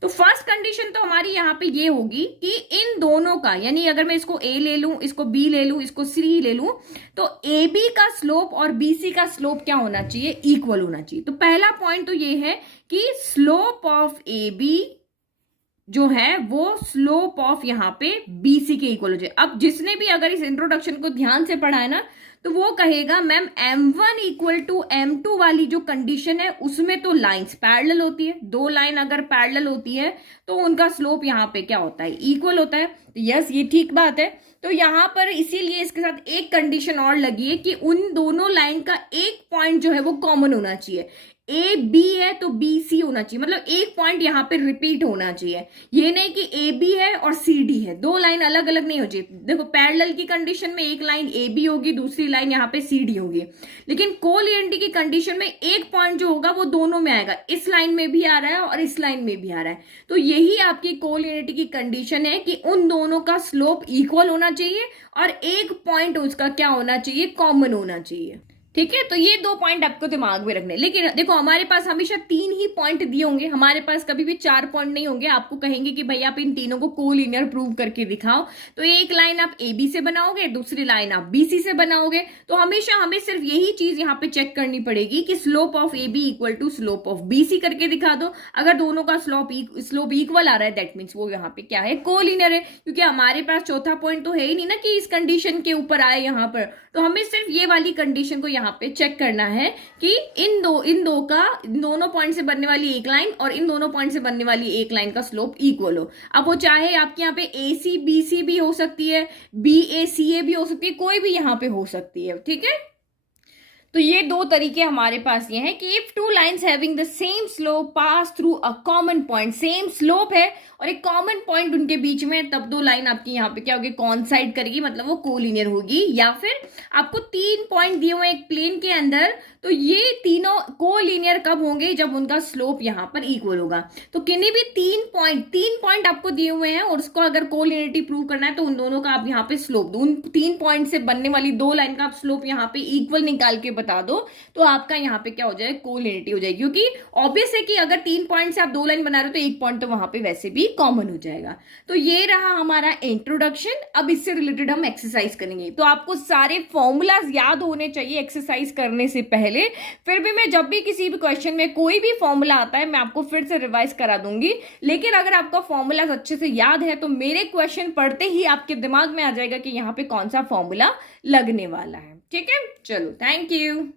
तो फर्स्ट कंडीशन तो हमारी यहां पे ये होगी कि इन दोनों का, यानी अगर मैं इसको ए ले लूं, इसको बी ले लूं, इसको सी ले लूं, तो ए बी का स्लोप और बी सी का स्लोप क्या होना चाहिए, इक्वल होना चाहिए। तो पहला पॉइंट तो ये है कि स्लोप ऑफ ए बी जो है वो स्लोप ऑफ यहाँ पे BC के इक्वल हो जाए। अब जिसने भी अगर इस इंट्रोडक्शन को ध्यान से पढ़ा है ना, तो वो कहेगा ma'am M1 equal to M2 वाली जो कंडीशन है उसमें तो लाइंस पैरेलल होती है, दो लाइन अगर पैरेलल होती है तो उनका स्लोप यहाँ पे क्या होता है, इक्वल होता है। तो यस, ये ठीक बात है। तो यहाँ पर इसीलिए इसके साथ एक कंडीशन और लगी है कि उन दोनों लाइन का एक पॉइंट जो है वो कॉमन होना चाहिए। ए बी है तो बी सी होना चाहिए, मतलब एक पॉइंट यहाँ पे रिपीट होना चाहिए। ये नहीं कि ए बी है और सी डी है, दो लाइन अलग अलग नहीं हो चाहिए। देखो पैरेलल की कंडीशन में एक लाइन ए बी होगी, दूसरी लाइन यहाँ पे सी डी होगी, लेकिन कोलिनियरिटी की कंडीशन में एक पॉइंट जो होगा वो दोनों में आएगा, इस लाइन में भी आ रहा है और इस लाइन में भी आ रहा है। तो यही आपकी कोलिनियरिटी की कंडीशन है कि उन दोनों का स्लोप इक्वल होना चाहिए और एक पॉइंट उसका क्या होना चाहिए, कॉमन होना चाहिए। ठीक है, तो ये 2 पॉइंट आपको दिमाग में रखने। लेकिन देखो हमारे पास हमेशा 3 ही पॉइंट दिए होंगे, हमारे पास कभी भी 4 पॉइंट नहीं होंगे। आपको कहेंगे कि भाई आप इन तीनों को कोलिनियर प्रूव करके दिखाओ, तो एक लाइन आप ए बी से बनाओगे, दूसरी लाइन आप बी सी से बनाओगे। तो हमेशा हमें सिर्फ यही चीज यहाँ पे चेक करनी पड़ेगी कि slope of A B equal to slope of B C करके दिखा दो। अगर दोनों का स्लोप इक्वल आ रहा है, दैट मीन्स वो यहाँ पे क्या है, कोलिनियर है। क्योंकि हमारे पास चौथा पॉइंट तो है ही नहीं ना कि इस कंडीशन के ऊपर आए यहाँ पर, तो हमें सिर्फ ये वाली कंडीशन को यहाँ पे चेक करना है कि इन दोनों पॉइंट से बनने वाली एक लाइन और इन दोनों पॉइंट से बनने वाली एक लाइन का स्लोप इक्वल हो। अब वो चाहे आपके यहाँ पे ए सी बी सी भी हो सकती है, बी ए सी ए भी हो सकती है, कोई भी यहाँ पे हो सकती है। ठीक है, तो ये दो तरीके हमारे पास ये हैं कि if two lines having the same slope pass through a common point, same slope है और एक कॉमन पॉइंट उनके बीच में, तब दो लाइन आपकी यहाँ पे क्या होगी, कॉन्साइड करेगी, मतलब वो कोलिनियर होगी। या फिर आपको 3 पॉइंट दिए हुए एक प्लेन के अंदर, तो ये तीनों कोलिनियर कब होंगे, जब उनका स्लोप यहाँ पर इक्वल होगा। तो किन्हीं भी 3 पॉइंट आपको दिए हुए हैं और उसको अगर कोलिनियरिटी प्रूव करना है तो उन दोनों का आप यहाँ पे स्लोप दो, उन 3 पॉइंट से बनने वाली दो लाइन का आप स्लोप यहाँ पे इक्वल निकाल के बता दो, तो आपका यहाँ पे क्या हो जाएगा, कोलिनियरिटी हो जाएगी। क्योंकि ऑब्वियस है कि अगर 3 पॉइंट से आप दो लाइन बना रहे हो तो एक पॉइंट तो वहां पे वैसे भी कॉमन हो जाएगा। तो ये रहा हमारा इंट्रोडक्शन। अब इससे रिलेटेड हम एक्सरसाइज करेंगे। तो आपको सारे फॉर्मूलाज याद होने चाहिए एक्सरसाइज करने से पहले। फिर भी मैं जब भी किसी भी क्वेश्चन में कोई भी फॉर्मूला आता है मैं आपको फिर से रिवाइज करा दूंगी, लेकिन अगर आपका फॉर्मूलाज अच्छे से याद है तो मेरे क्वेश्चन पढ़ते ही आपके दिमाग में आ जाएगा कि यहाँ पे कौन सा फॉर्मूला लगने वाला है। ठीक है, चलो, थैंक यू।